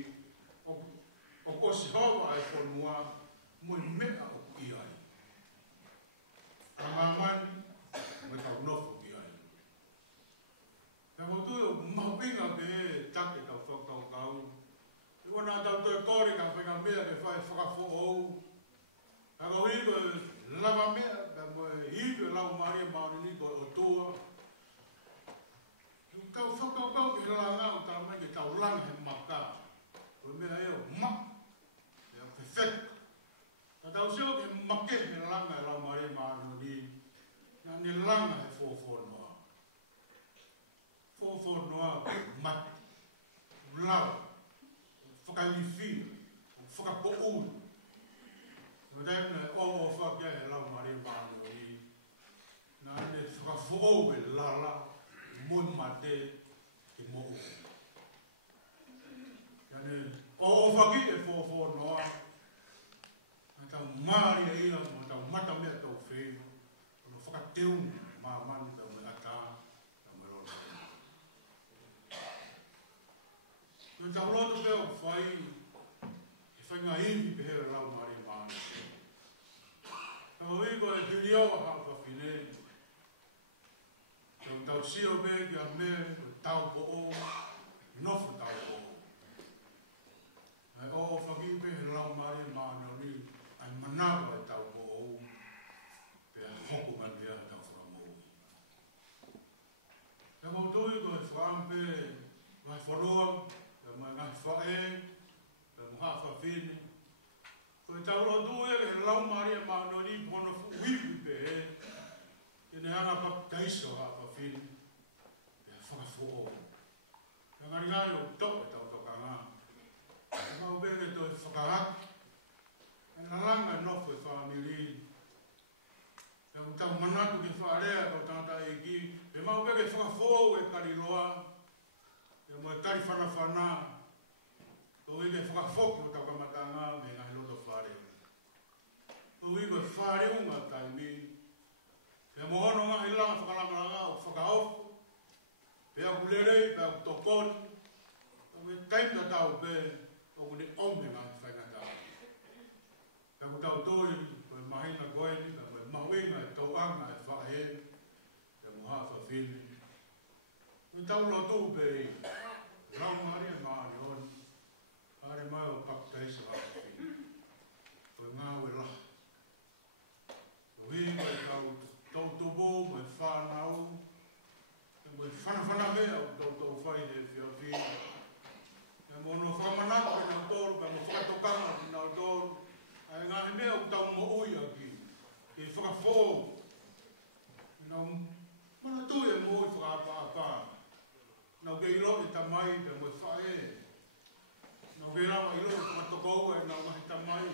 O ko si hawa e whanua. Mui mea o ki ai. Kamamani. Me tau nofo ki ai. Ka ko tu mawinga pe take tau whakau kau. I wana tau te kore ka whenga mea ke whai whakafo ou. Ka ko hiko lava mea, ka mo hiko lau maria maori ni ko o tua. Kau whakau kau ke langa o tala mai ke tau langa he maka. Ko mea eo mak. Ea perfect. Ka tau seo ke make he langa e lau maria maori ni. Na ni langa he fōwhonoa. Fōwhonoa mat. Lau. Whakaliwhia. Whakapo'u. Ko tēne o whakia he lau maria maori ni. Na ne whakafo'u e lala. Mun mate ki mo'u. Kane, o whaki e whōwhonoa. Na tau maari e ia, ma tau mata mea tau whēwa. Kono whakateu mā mani tau me ata, tau me rona. Kono tau roto pēo whai, e whainga hiwi pe here lau maari maani. Tau hiko e whirio a hau whawhinei. Tau sio be ki a me, tau po o, nofo tau po o. Ai o whaki pe he lau maari maani o ni, ai manawa e tau po o, pe a hoko mani a tau whakamou. Te mautui ko e whaampe, ngai whanua, te mai ngai whae, te muha whawhine. Ko e tau rotu e he lau maari maani o ni, pono fuiwi pe he, Tene hanga baptaiso ha whawhine. Pea whakafo'o. Ka ngaringari o tau e tau tokanga. Ka mau bere to e whakahaki. E nalanga nofo e whamili. Pea u tau manatu ke whaarea tau tangata e ki. Pe mau bere whakafo'o e kariloa. Pea mo e kari whanawhana. Ko ike whakafoki o tau kamatanga me ngahi loto whare. Ko ike whare unga taimi. Pea mohono ngā hilanga whakalamanga o whakaofu. Pea kulerei, pea kutokoni. Pea me taimta tau pe, o kune ome ngā whainga tau. Pea kutau toi, koe mahina koeni, pea koe mawinga e tauanga e whahe. Pea muha whawhine. Me tau lo tū pe i. Rau maari e maari honi. Hare mai o baptaisa whawhine. Koe ngā ue laha. Koe hinga e tau tau tobo, me whanau, me whanawhana mea o tau whai he whiawhi. Me mono whamanako e nau tōru, me mo whakatokanga e nau tōru. Ai ngā he mea o tau mo ui aki, e whakafō. E nau mana tui e mo ui whakapāpā. Nau ke ilo e tamai te mo whae. Nau ke lawa ilo e whakatokou e nau mahi tamai.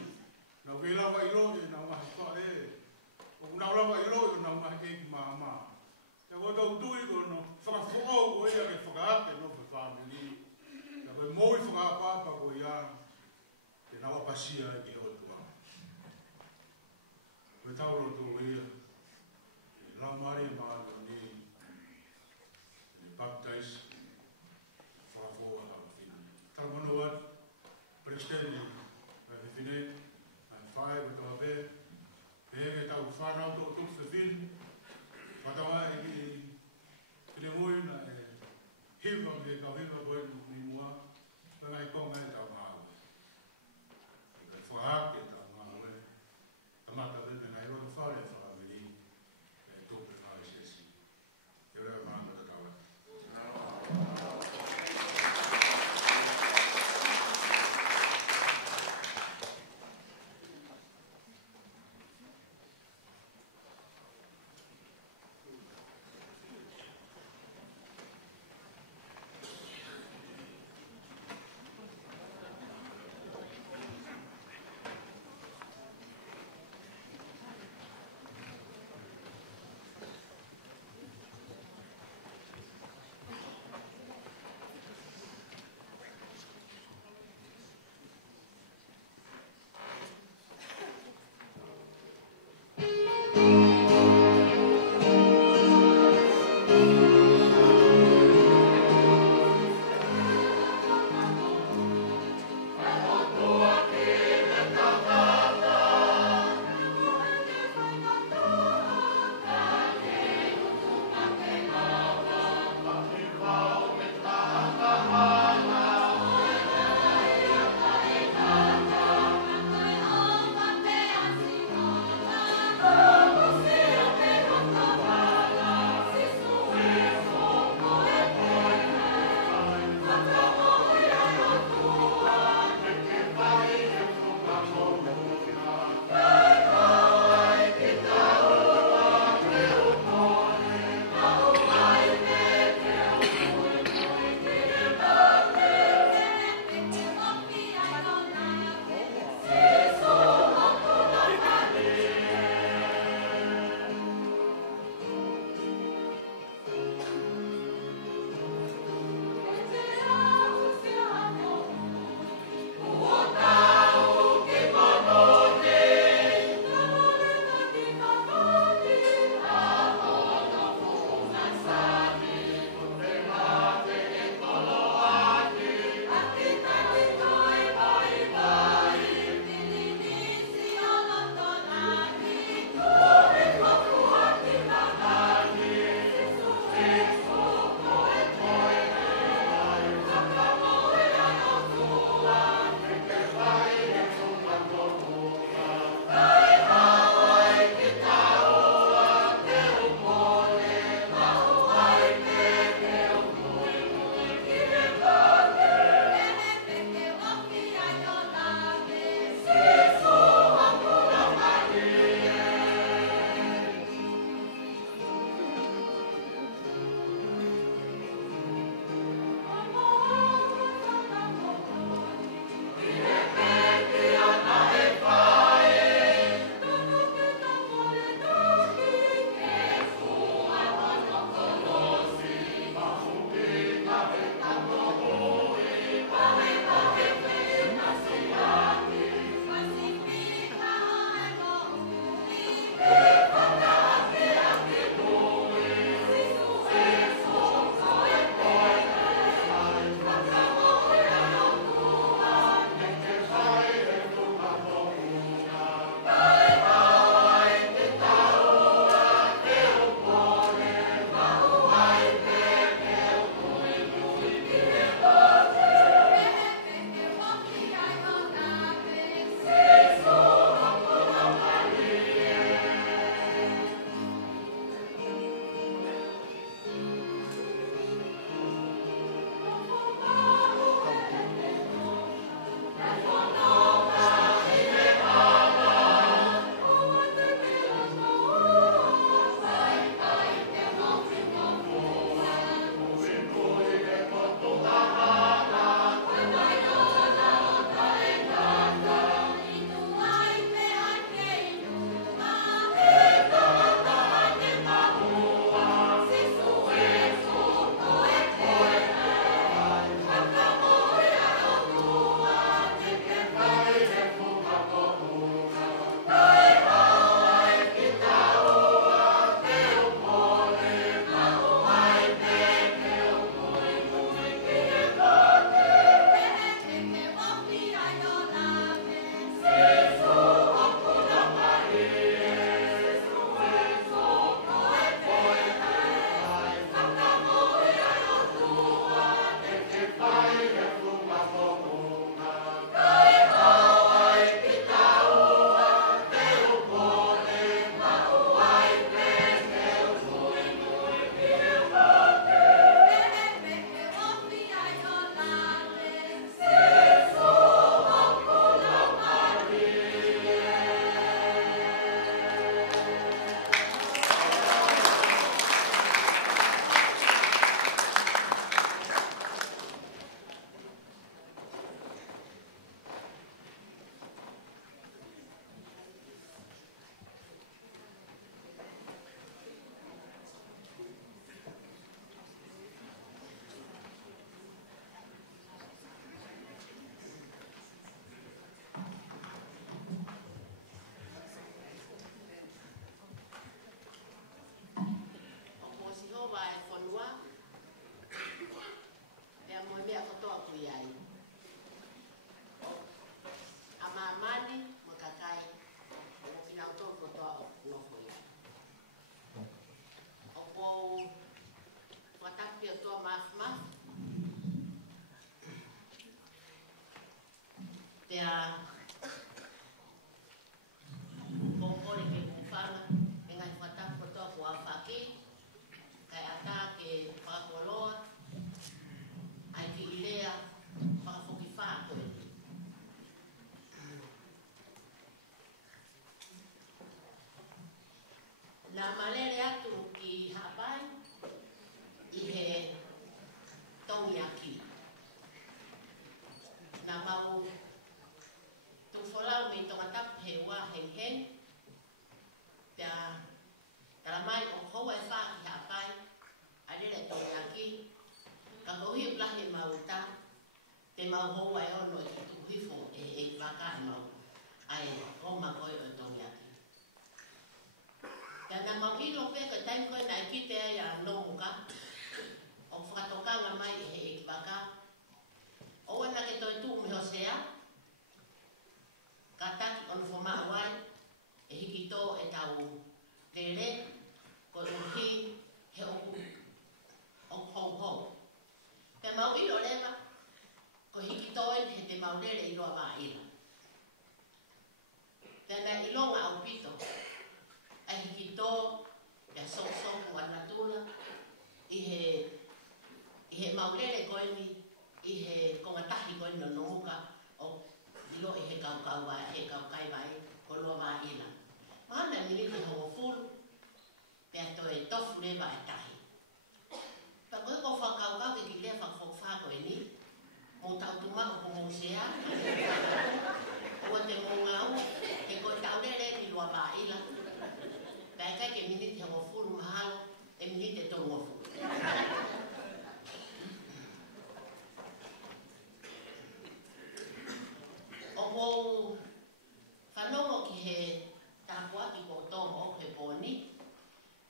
Nau ke lawa ilo e nau mahi whae. O kuna ulawa i roi o nau mahi keiki māma. Te koe tau tui ko no whakafo'o ko ia ke whakaate no pe whamili. Te koe moi whakapapa ko ia te nawa pasia e ki hotua. Koe tau roto ia. E lau mari maari o ni. E baptais. Whakafo'o a hawhine. Taramano wat. Pere Kristeni, whine, ai whae o tau pe, he tau whanau tō tuk whiwhin, whatawa i le ngoi na hiwa me kau hiwa koe ni mua, ngai konga e tau ngāwe. I whahake tau ngāwe, tamata vene ngai roto whare whakamiri, tōpe whare sesi. Te rea māna ta kawe. pea kongkore ke kufana e ngai whatapo toa kua whaki kai ata ke whakoloa ai ki ilea whakafoki whākoe. Nā malere atu ki hapai i he tongi aki. Nā mau tu wholau me tonga tapu he wā heng heng. Pea taramai o koua e whā ki hapai a rere tongi aki. Ka kohi plahe mau ta te mau hoa e ono i tu hifo e waka e mau. Ai koma koi o tongi aki. Pea nā mau ilo pe ka taim koe nai ki te ai a nomuka. O whakatokanga mai e he waka. O wana ke toi tū miho sea. Ka taki ono whamaa wai. E hiki tō e tau rere. Ko uhi he oku. O hou hou. Te mau ilo lewa. Ko hiki tō e he te mau rere iloa maa ila. Tēnā ilonga au pito. E hiki tō. Pea sok wana tula. I he mau rere koe ni. I he kongatahi koe no nomuka o ilo i he kaukau vai, he kaukai vai, ko loa maa ila. Mahana ni te hongo furu, pea toi tofu lewa e tahi. Pa koe ko whakaukau ke ki lea whakawhak koe ni, mo tau tumako ko mou sea, ua te mou ngau, ke koe tau rere ni loa maa ila. Pea kai ke mini te hongo furu mahalo, e mini te tongo furu. O wou whanongo ki he tāpua ki ko tōmo o he pōni,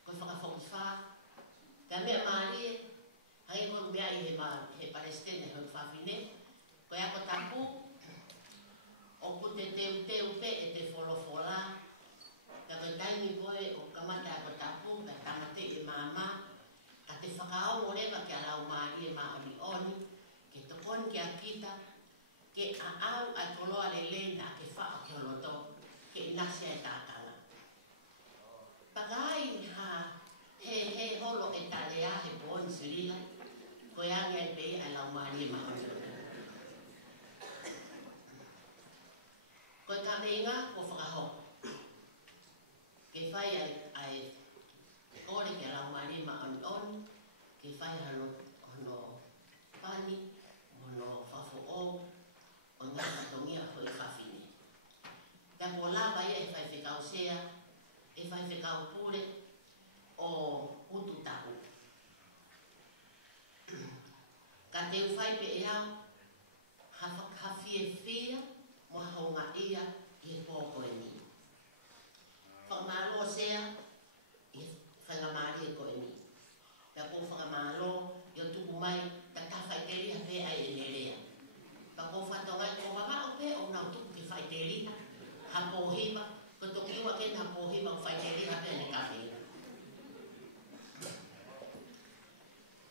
koe whakawhokiwha, kia mea maarie, hangi koe mea i he Palestine hau whawhine, koe ako tāpu, o kute teu pe e te wholofola, kia koe taimi koe o kamata ako tāpu, kia tamate i māma, ka te whakaongo rewa kia lau maarie maa oni oni, ke tokoni kia kita, ke a au a koloa le lena ke wha ke holoto ke inasia e tātanga. Pagai ha he holo e talea he pōni sirila koe angia e pei a lau maari e maha. Koe ka reinga ko whakaho. Ke whai ai kore ke lau maari e maha on ke whai hano pani, hono whafo o, o ngā katongia ko e whawhine. Ka po lawa ia e whai whekau sea, e whai whekau pure o utu tahu. Ka te uwhai pe e au, ha fie fia, mo haunga ia i e pōko e ni. Whakamālo sea, i whangamāri e ko e ni. Ka po whakamālo, i o tuku mai, ka tawhai teri ha pe ai e nerea. Pa ko whatongai ko mama o pe o nau tuku ki whaiteri ha pōhiwa, ko toki iwa ken ha pōhiwa o whaiteri ha pe ne kawhira.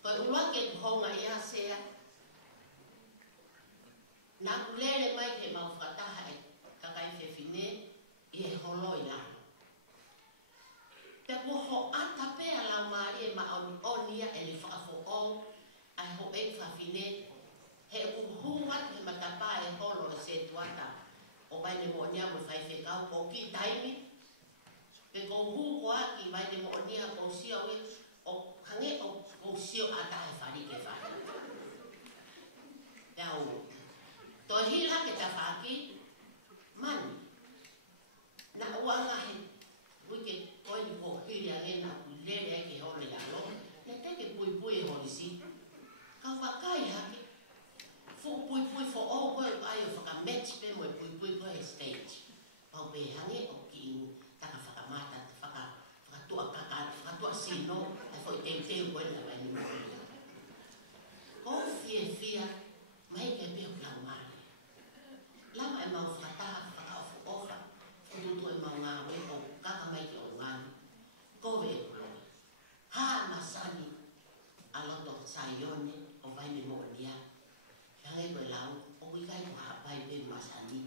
Koe ulua ke kuhonga ia sea, nā kulere mai ke mau whakataha e kakai whewhine i e holo i lana. Te poho ata pe a lau maari e ma onia e le whakafo o ai ho e whawhine he uhu atu he matapa e holo e se tuata o vai ne mo'onia mo whai whekau ko ki taimi pe ko uhu ko aki vai ne mo'onia ko sio e o hange o ko sio ata e whari ke whari. Tau, to hila ke ta whaki mani na uanga he wike koi ni ko hiri a ngena kulere e ke holo i alo ne teke pui pui e holisi ka wakai hake fo pui pui fo o koe ai o whaka match pe mo e pui pui koe e stage. Pau pe hange o ki taka whakamata, whakatua kaka, whakatua sino, e fo i teu koe na wai ni moria. Ko fia, mai ke peo klau mare. Lama e mau whakataha, whakaofu ofa, whuduto e mau ngā we o kaka mai ki o ngāni. Kowe e kuloi. Ha masani, aloto saione o vai ni moria. Hangai koe lau, o kui kai ko hapai pe masani.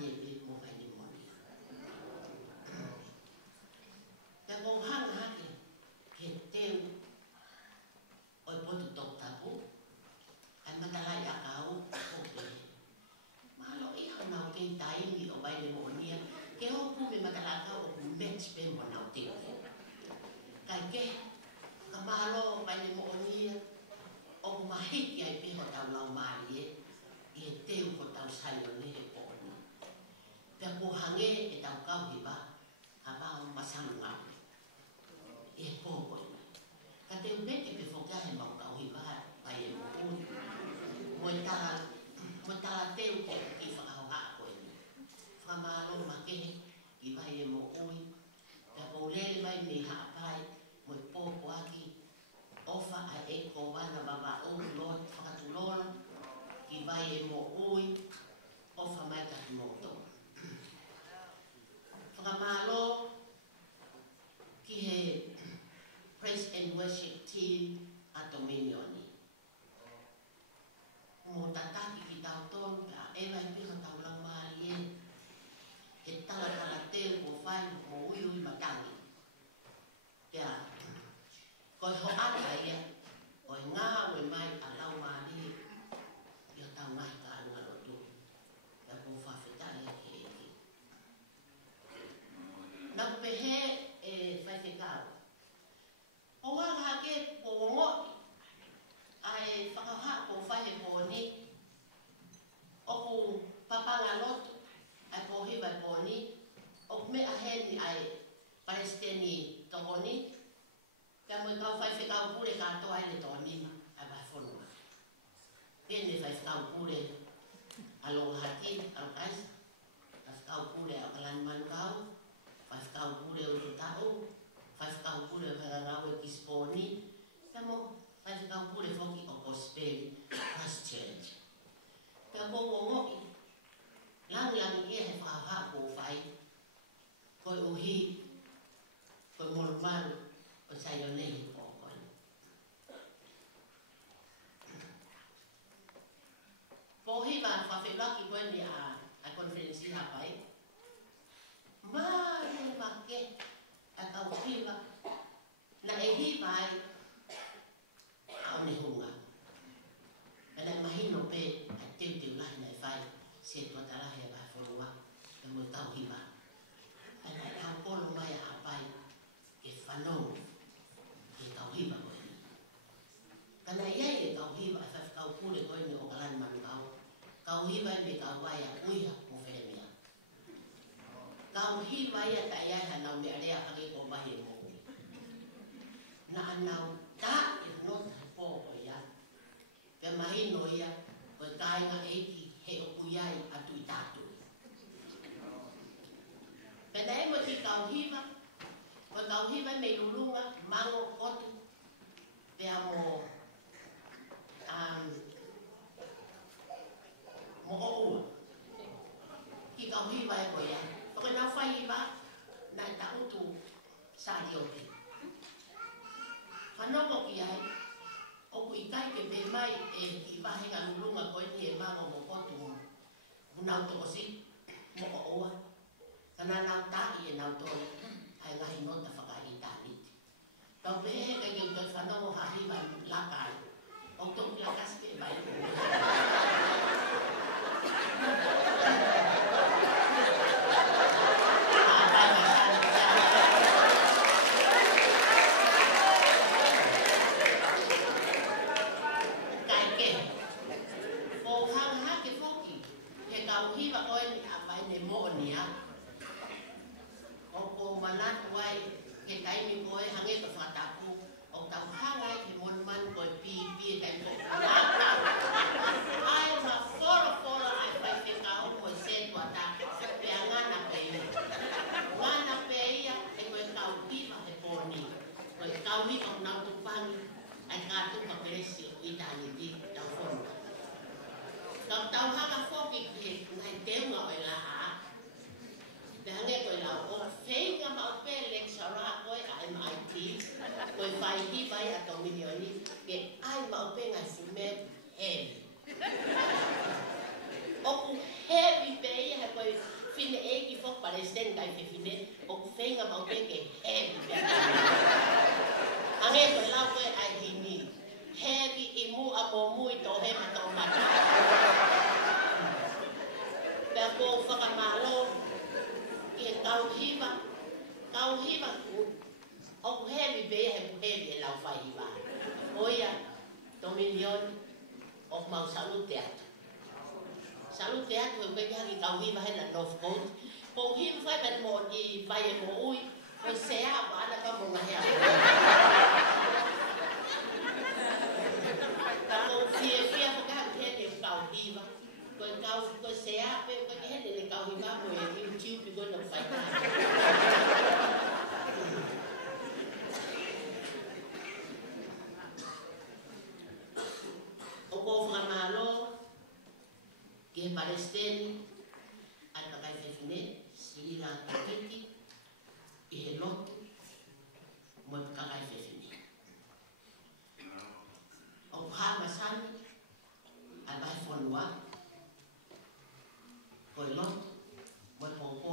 ne be mo vai ni mo ni ta ko hang ha ke teu oi potu tok tapu ai matala ya kau o ke malo I hana o ke tai ni o vai ni mo ni ke ho pu me matala kau o match pe mo na o te kai ke ka malo vai ni mo ni o mahiki ai pe ho tau lau mari e teu ko tau sai o ne e pōna. Pea ko hange e tau kau hi ba, ka ba o masanga e pōko ina. Ka teu meke pe whokia he mau kau hi ba, pai e mo ui. Mo tala teu ke ki whakahau haa ko ina. Whamalo ma kehe, ki vai e mo ui. Pea ko lele mai me haa pai, mo i pōko aki, ofa a e ko wana baba o lor, whakatulolo, ki vai e mo ui, ofa mai ka ki moto. Whakamalo, ki he praise and worship team a Dominioni. Mo tataki ki tau tonu, pe a ewa I pika tau lau maari e, he tala teo ko whai mo ui matangi. Pea, koi ho ata ia, koi ngā ue mai a lau maari e, ia tau mai ka anga no tu. Ia ko whawhetai a ke eki. Nau pehe e whaiwhekau. O wanga ke po ngot, ai whakaha po whahe po ni, o ku papanga lotu, ai po hiwa po ni, o me aheni ai Palestini toko ni, ka mo kau whaiwhekau pure katoa ele tō nima, ai vai whonua. Pene whaiwhekau pure along hati, alo kaisa, whaiwhekau pure au kalani manukau, whaiwhekau pure o tutau, whaiwhekau pure o whakangau e kisponi, ka mo whaiwhekau pure whoki o Gospel Christchurch. Ka mo ngoki, lang ia he whakaha ko whai, koi uhi, koi morumanu, o sayo nehi ko koi. Pohi ba whawhelaki koe ni a konferensi hapai. Māre make a kau hiwa. Na e hiwa ai au ne hunga. Na mahino pe a teu lahi na e whai. Se tuatarahi a vai whorua. E mo tau hiwa. A na e hau kolo mai a hapai. E whanau. E kau hiwa koe. Kana iai e kau hiwa a whawhikau pule koe ni o kalani manukau. Kau hiwa e me kau wai a uiha mo wheremia. Kau hiwa ia ta iai hanau me area hake ko mahi e mo. Na anau ta e nota he pō ko ia. Pea mahino ia koe kāinga eiki he o kuiai atu I tātui. Pena e mo ki kau hiwa. Koe kau hiwa me lulunga, mango, kotu. Pea mo mo ua. Ki kau hiwa e koe ia. Koe nau whai hiwa, na e ta utu sāri ope. Whanoko ki ai, o kui kai ke pe mai e ki wahenga lulunga koe ni e mango mo kotu. Unau toko si, mo ua. Kana nau tahi e nau toi, ai ngahi nota whakai tāniti. Tau pehe ka kiu toi whanoko hahiwa lakai. O toki lakas ke vai. Koe whai hi vai a Dominioni, ke ai mau penga sume Palestine kai fefine o fenga mau tenge heavy. Ange ko lau koe ai hini. Heavy imu abo mui to he ma to mata. Pea ko whakamalo i kau hiva o heavy bea he heavy e lau whai hiva. Oia, Dominion o mau salu teatro. Salu teatro e kaya ki kau hiva he na North Coast. Ko hiva whai men mo i vai e mo ui, ko sea wa ana ka mo ngahea. Kau fia whakang tene kau hiva. Ko sea pe ko ke he kau hiva mo e YouTube pi ko na whai ka. O ko whamalo ke Palestine at kakai whewhine sira kakiti i he lotu mo kakai whewhine. O hama sani al vai whanua ko i lotu mo popo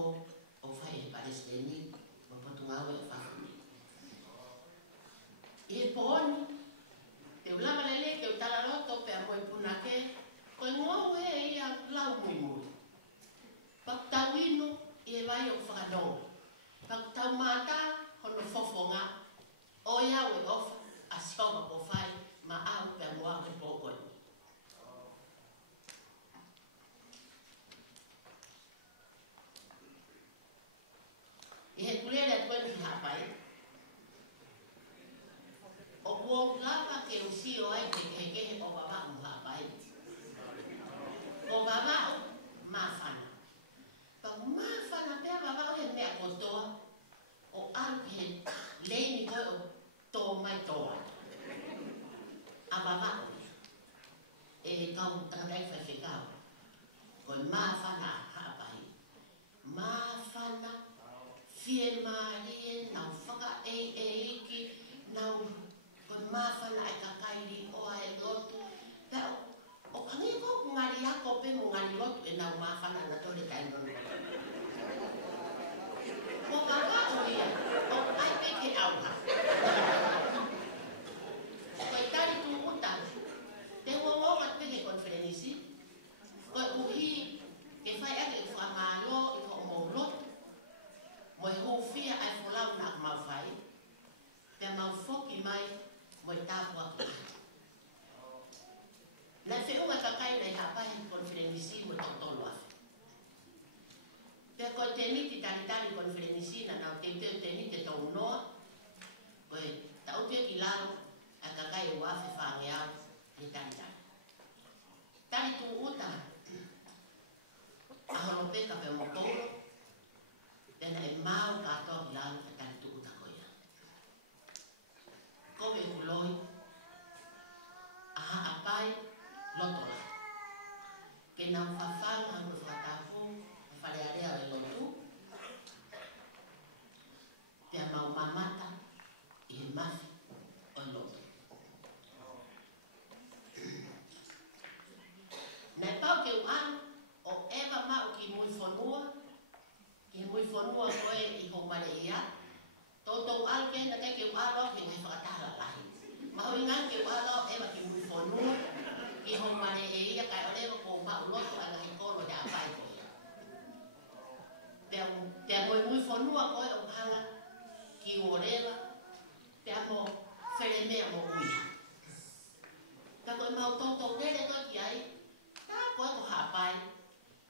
o whai he Palestine mo patungawe o whawhine. I he pooni te ulama lele ke utala roto pe a moe punake ko i ngau he ia lau mui mui. Pak tau inu i e vai o whakanau. Pak tau mata hono fofonga o ia we ofa a sionga po whai ma au pe a moa ke pokoi. I he kulele at koe ni hapai. O kuo lava ke usio ai ke kehe o baba uha pai. O baba o mafana. Pa mafana pea baba o he mea kotoa. O alu ke leini koe o tō mai toa. A baba o. E kau tangai whewhekau. Koe mafana ha pai. Mafana. Fie marie nau whaka iki. Nau mafana e kakairi o ai lotu. Pea o kangi ko ngari ako pe mo ngari lotu e nau mafana na tole kai nono. Mo baba o ia, o ai peke auha. Koe tari tu uta, te wongonga peke konferenisi, koe uhi ke whai ake e whamalo i ko mo lotu, mo e hufia ai wholau na mau whai, pea mau foki mai mo i tāpua ki. Nai whiunga kakai nei hapai konferenisi mo totolo afi. Pea koe te niti tari konferenisi na nau te niti tau noa, koe tau te ki laro a kakai e wafi whangeau ni tari. Tari tu uta, ahono peka pe mo kouro, pena e mau katoa ki laro a tari tu uta koia. Koe uloi, aha apai, loto la. Ke nau whawhanga hanu whatafu, wharearea e lotu. Pea mau mamata i he mafi o loto. Nei pau ke uan o ewa mau ki mui whanua, ki mui whanua koe i homare ia. Toto al ke na ke ualo ke ngai whakatala lahi. Mahui ngan ke ualo ewa ki mui whanua, ki homare e ia kai olewa ko mau loto a ngahi kolo te apai koe. Te mui whanua koe o hanga ki uorewa, te amo where mea mo uia. Ka koe mau toto nere koe ki ai, ka koe ko hapai,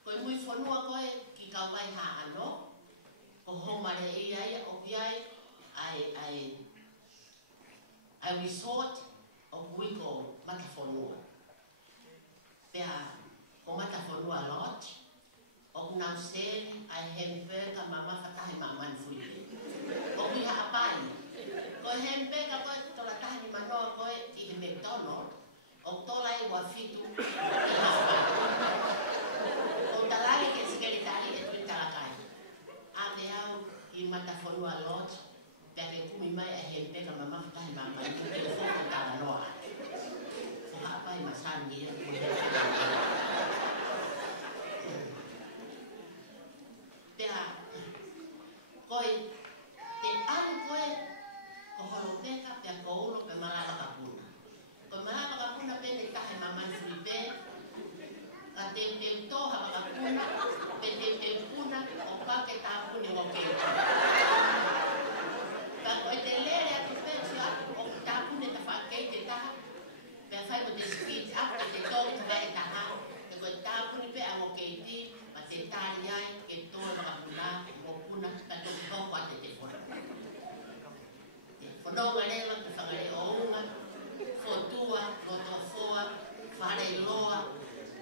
koe mui whanua koe ki kaupai ha ano, o homare e ia o ki ai, ai resort o kuiko matafonua. Pea o matafonua lodge, o nau seli ai hempeka mama whatahi mamani fuite. O kui ha apai. Koe hempeka koe tola tahi ni manoa koe i he McDonald, o tola i wafitu i hapai. O talari ke sikeritari e tui talakai. Ame au i matafonua lodge, pea ke kumi mai a hempeka mama whatahi mamani fuite o foko tala noa. O hapai masani e pea no galela ke whangare o unga, fotua, rotofoa, whare loa,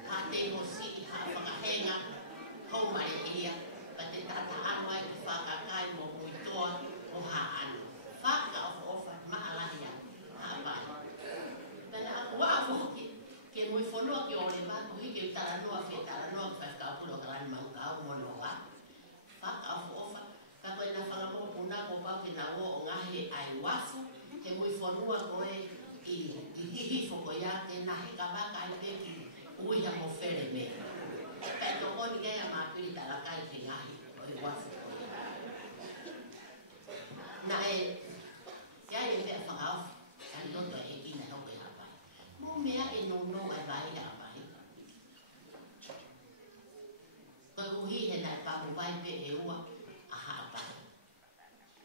ha te hosi, ha whakahenga, hau mare ia, pa te tata anwa i te whakakai mo muitoa o ha anu. Whaka o ofa maalahia, ha pai. Tana aku wafu ke mui whanua ki o le mako hi ke taranua ki whakapuro ka lani mau ka au monoa. Whaka o ofa, ka koe na whangapo puna ko pau ke na o ngahi ai wafu, ke mui whanua koe i hihi whoko ia ke na hika waka ai peki uia mo where me. E pai toko ni kea mapiri talakai ke ngahi o i wafu koe. Na e, ia e mea whakaafu, ka noto e kina hoke hapai. Mo mea e no ai vai hapai. Koe uhi he nai pamu vai pe e ua a hapai.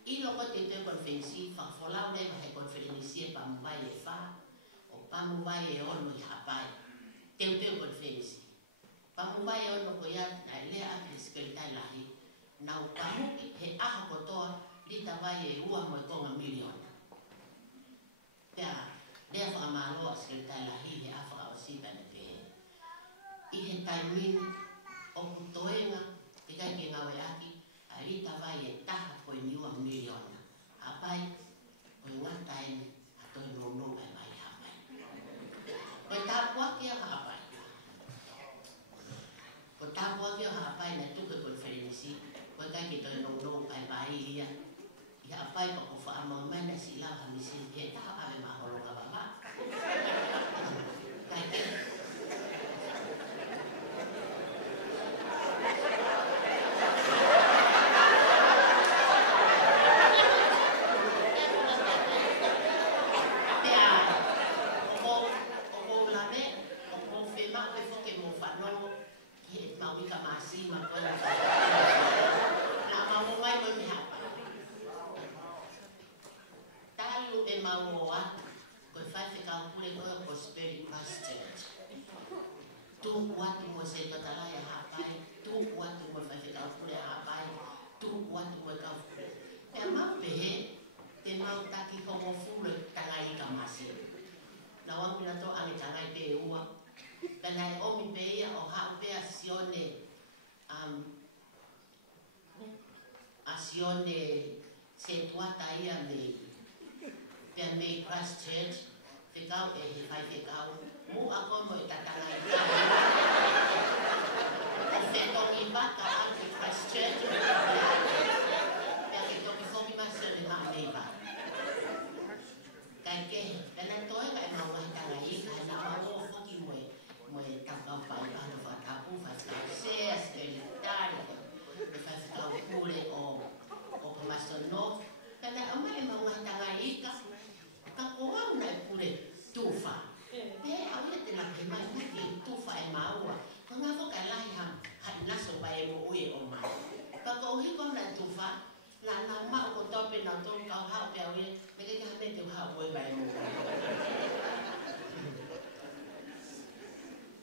I loko te te konferensi, whakfolau lewa he konferensi e pamu vai e wha, o pamu vai e ono i hapai. Teu konferensi. Pamu vai e ono ko ia nai lea ake skelitai lahi. Nau pamu he aha kotoa, lita vai e ua mo e konga miliona. Pea, lea whakamaloa skelitai lahi he awhaka o sita ne te. I he taimini, o kutoenga, te kai ke ngawe aki, a rita vai e taha koe niua miliona. Hapai, koe ngataini, a toi nono ai mai hapai. Koe tāpua kia hapai. Koe tāpua kia hapai na tuke konferensi, koe kai ke toi nono ai mai ia. I hapai pa ko whaamau mai na sila hamisi, ke taha ave maholonga baba. Kai ke. Asione se tuata ia me per me Christchurch te kau e he fai te kau mu a komo e tatanga i kau o se tongi baka a te Christchurch pe ke toki fomi masa le ma meiva kai ke tana toe kai mau mai tanga i kai na mau foki moe takau pai ano fa tapu fa se askeli e fai kau kure o masono kana ama e mau tanga ika ka koa na pure tufa pe awe te na ke mai ki tufa e maua ka nga foka lai ha na so ba e mo ue o mai ka ko hi ko na tufa la na ma ko to pe na to ka ha pe awe me ke ka me te ha ue ba e mo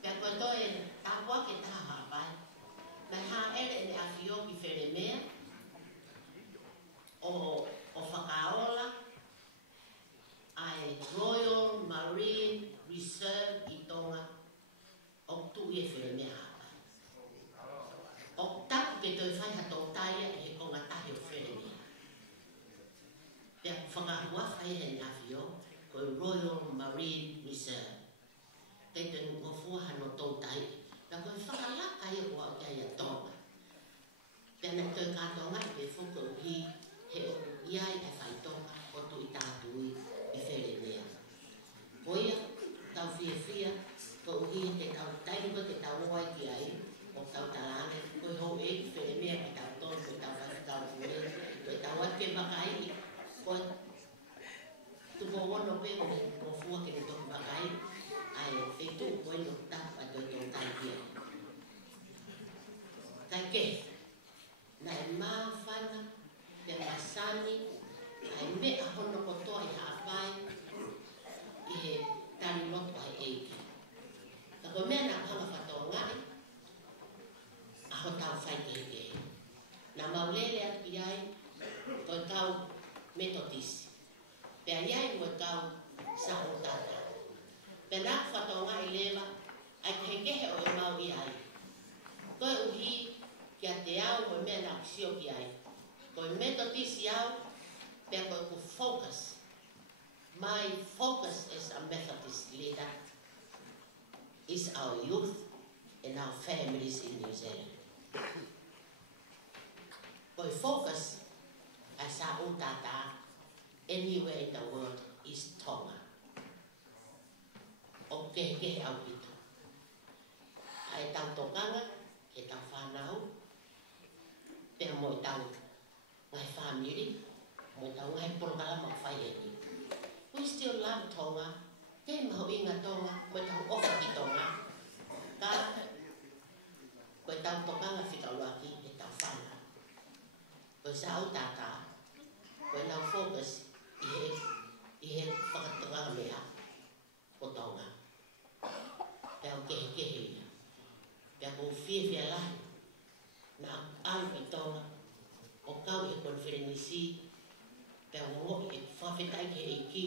pe ko to e ta wa ke ta ha ba na ha ele ne afio ki fere me o whakaola ai Royal Marine Reserve i Tonga o tu e where mea hapa. O tapu ke toi whai hato taia e konga tahi o where mea. Pea whakahua whai he ngawhio ko Royal Marine Reserve. Te toi ngofua hano tō tai, na koe whakalaka i o au kia Tonga. Pea na toi kātonga i pe whuka uhi he o iai e whai tonga o tu i tātui e where mea. Koia, tau whia, ko uhi te tau taingo te tau oai ki ai, o tau talane, koe hou e ki where mea ki tau tonu, koe tau whai tau kure, koe tau ake makai, koe tuko wono pe o fua ke te toku makai, ai whetu koe no tapu a toi tau tai kia. Kai ke, na e maa whana, pe masani ai me a hono kotoa i haapai i he tari loto ai eiki. Ka koe mea na hanga whatoa ngai, a ho tau whai ke. Na maulele ati ai, koe tau metodisi. Pea iai mo tau sa o tata. Pea nak whatonga I lewa, ai kekehe o e mau I ai. Koe uhi kia te au mo mea na kusio ki ai. Koe metodisi au, pea koe ku focus. My focus as a Methodist leader is our youth and our families in New Zealand. Koe focus as a utata anywhere in the world is Tonga. O kehe au ito. Ai tau tokanga, e tau whanau, pea mo tau ngai family, mo tau ngai programa whai eni. We still love Tonga. Te mahu inga Tonga, mo tau ofa ki Tonga. Ka, ko tau tokanga whikauaki e tau whanau. Ko sa au tata, ko nau focus I he whakatokanga mea o Tonga. Pea o kehe ia. Pea ko whiwhia lahi. Na au I Tonga, o kau e konferenisi, pea o e whawhetai ke e ki.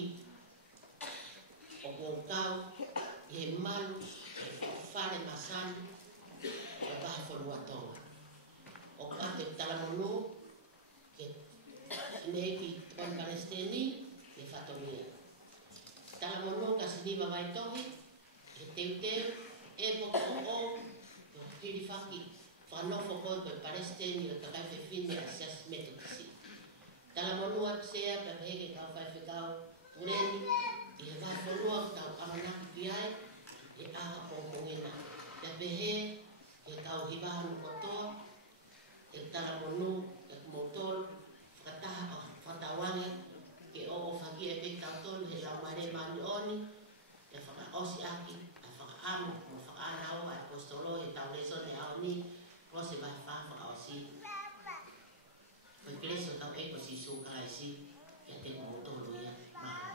O kau I he malu, e whare masani, e waha whanua Tonga. O ka te talamonu, ke nei ki on Palestini, e whatongia. Talamonu ka siniwa mai tohi, e teuteu, e poko o, e tiri whaki, whanofo koe koe Palestini, o takai whiwhine asas metodisi. Talamonu atu sea, pe heke kau whaiwhikau, ureni, I he whaiwhanua tau amanaki ki ai, e aha pongpongena. Te pehe, e kau hiwahanu kotoa, e talamonu, e kumotol, whakataha, whatawange, ke o whaki e pekau tonu, he lau mare mani oni, e whakaosi aki, a whakaamu, mo whakaanau, a apostolo, e tau leso ne aoni, kose vai whakaosi. Koe kreso tau eko si suka ai si, e te kumotolo ia, maha.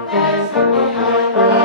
Yes,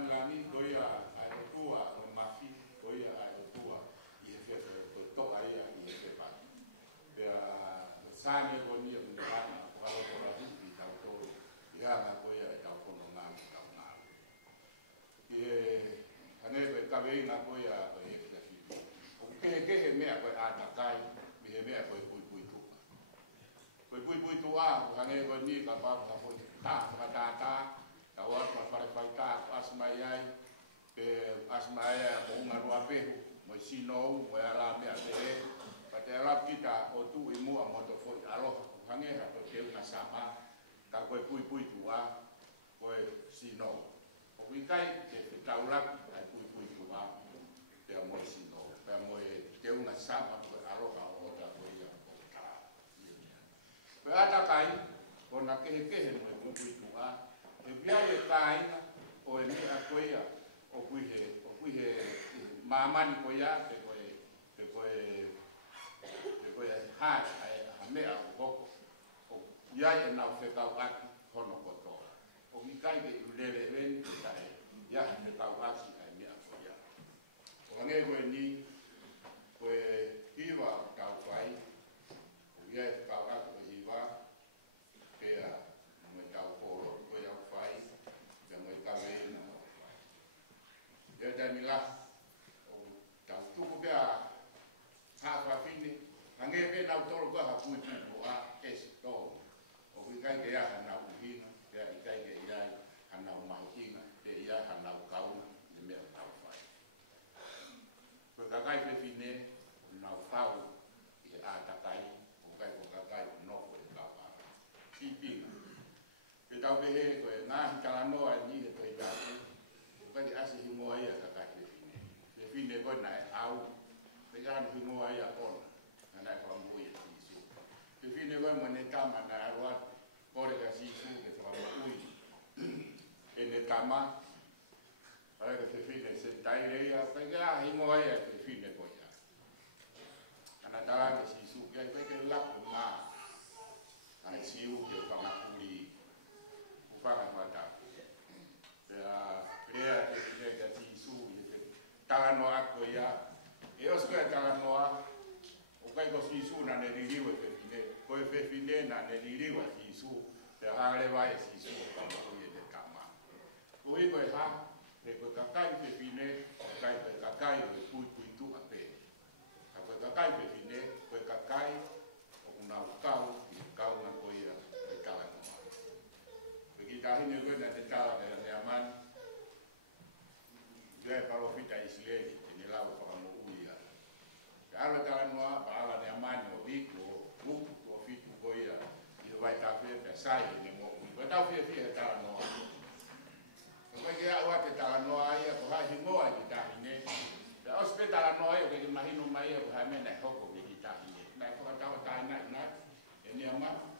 lani koia ai tua o mafi koia ai tua I fe to ai I fe pa pe sane ko ni o ngana ko ala ko la hi ta to ya na koia ta ko no ngana ta na ane pe ka ve na koia ko e fe fi o ke me ko ata kai me ko pui tu a ane ko ni ka ba ka ko ta Awak pada ta asmai ai pe asmai ko ngarua pe mo sino mo ara me ate patera kita o tu imu a moto fo alo hange ha to te sama ka ko pui tua ko sino o wikai te taulak ai pui tua te mo sino pe mo te una sama ko alo ka o ta ko ia ko ta pe ata kai ko na ke mo pui tua e via e kaina o e mea koia o kuihe mamani koia te koe hai a mea o hoko o iai e nau whekau aki hono kotoa o mi kai ke ulele veni te tae ia he whekau aki a mea koia o hange koe ni koe hiwa o tau whai o iai whekau aki o hiwa pea dan mila o ta tu ko bia ha fa fini hange be na toro ko ha pui ko a es to o ki kai ke ya na u hina ya i kai ke ya na u mai hina te ya na u ka u ni me ta fa ko ka kai fe fini na u fa u i a ta kai o kai ko ka kai no ko ka pa si pi ke ta be he ko na ka no a ni te ta Kali asi himo ai ka ka te fine ko na au te ga no himo ai a kon na ka mo i su te fine ko mo ne tama na arwa ko re ka si su ke fa mo ui e ne tama ai ka te fine se tai re ya ka ga himo ai te fine ko ya ana ta ke si su ke ke la ko ma ana si u ke fa ma ui u fa ka ma ta Rea te te ti su ta no a ko ya e os ko ta no a o kai ko si su na ne ri we te fine ko e fe fine na ne ri we si su te ha le vai si su ko ko ye te kama ko e ko ha e ko ka kai te fine kai te ka kai e pu tu a pe ka ko ka kai te fine ko ka kai o na kau na ko ya te kala no pe ki ta hine ko na te kala ne aman Dia kalau kita Islam ini lalu para mulia. Kalau kalau noa para ne amani o biko, buku o fitu goia. Ia vai ta fe pesai ne mo. Vai ta fe ta noa. Kalau dia awak ta noa ia ko ha hingoa kita ini. Da hospital noa ia ke mahinu mai ia ko ha mena hoko kita ini. Na ko ta ta na ini ama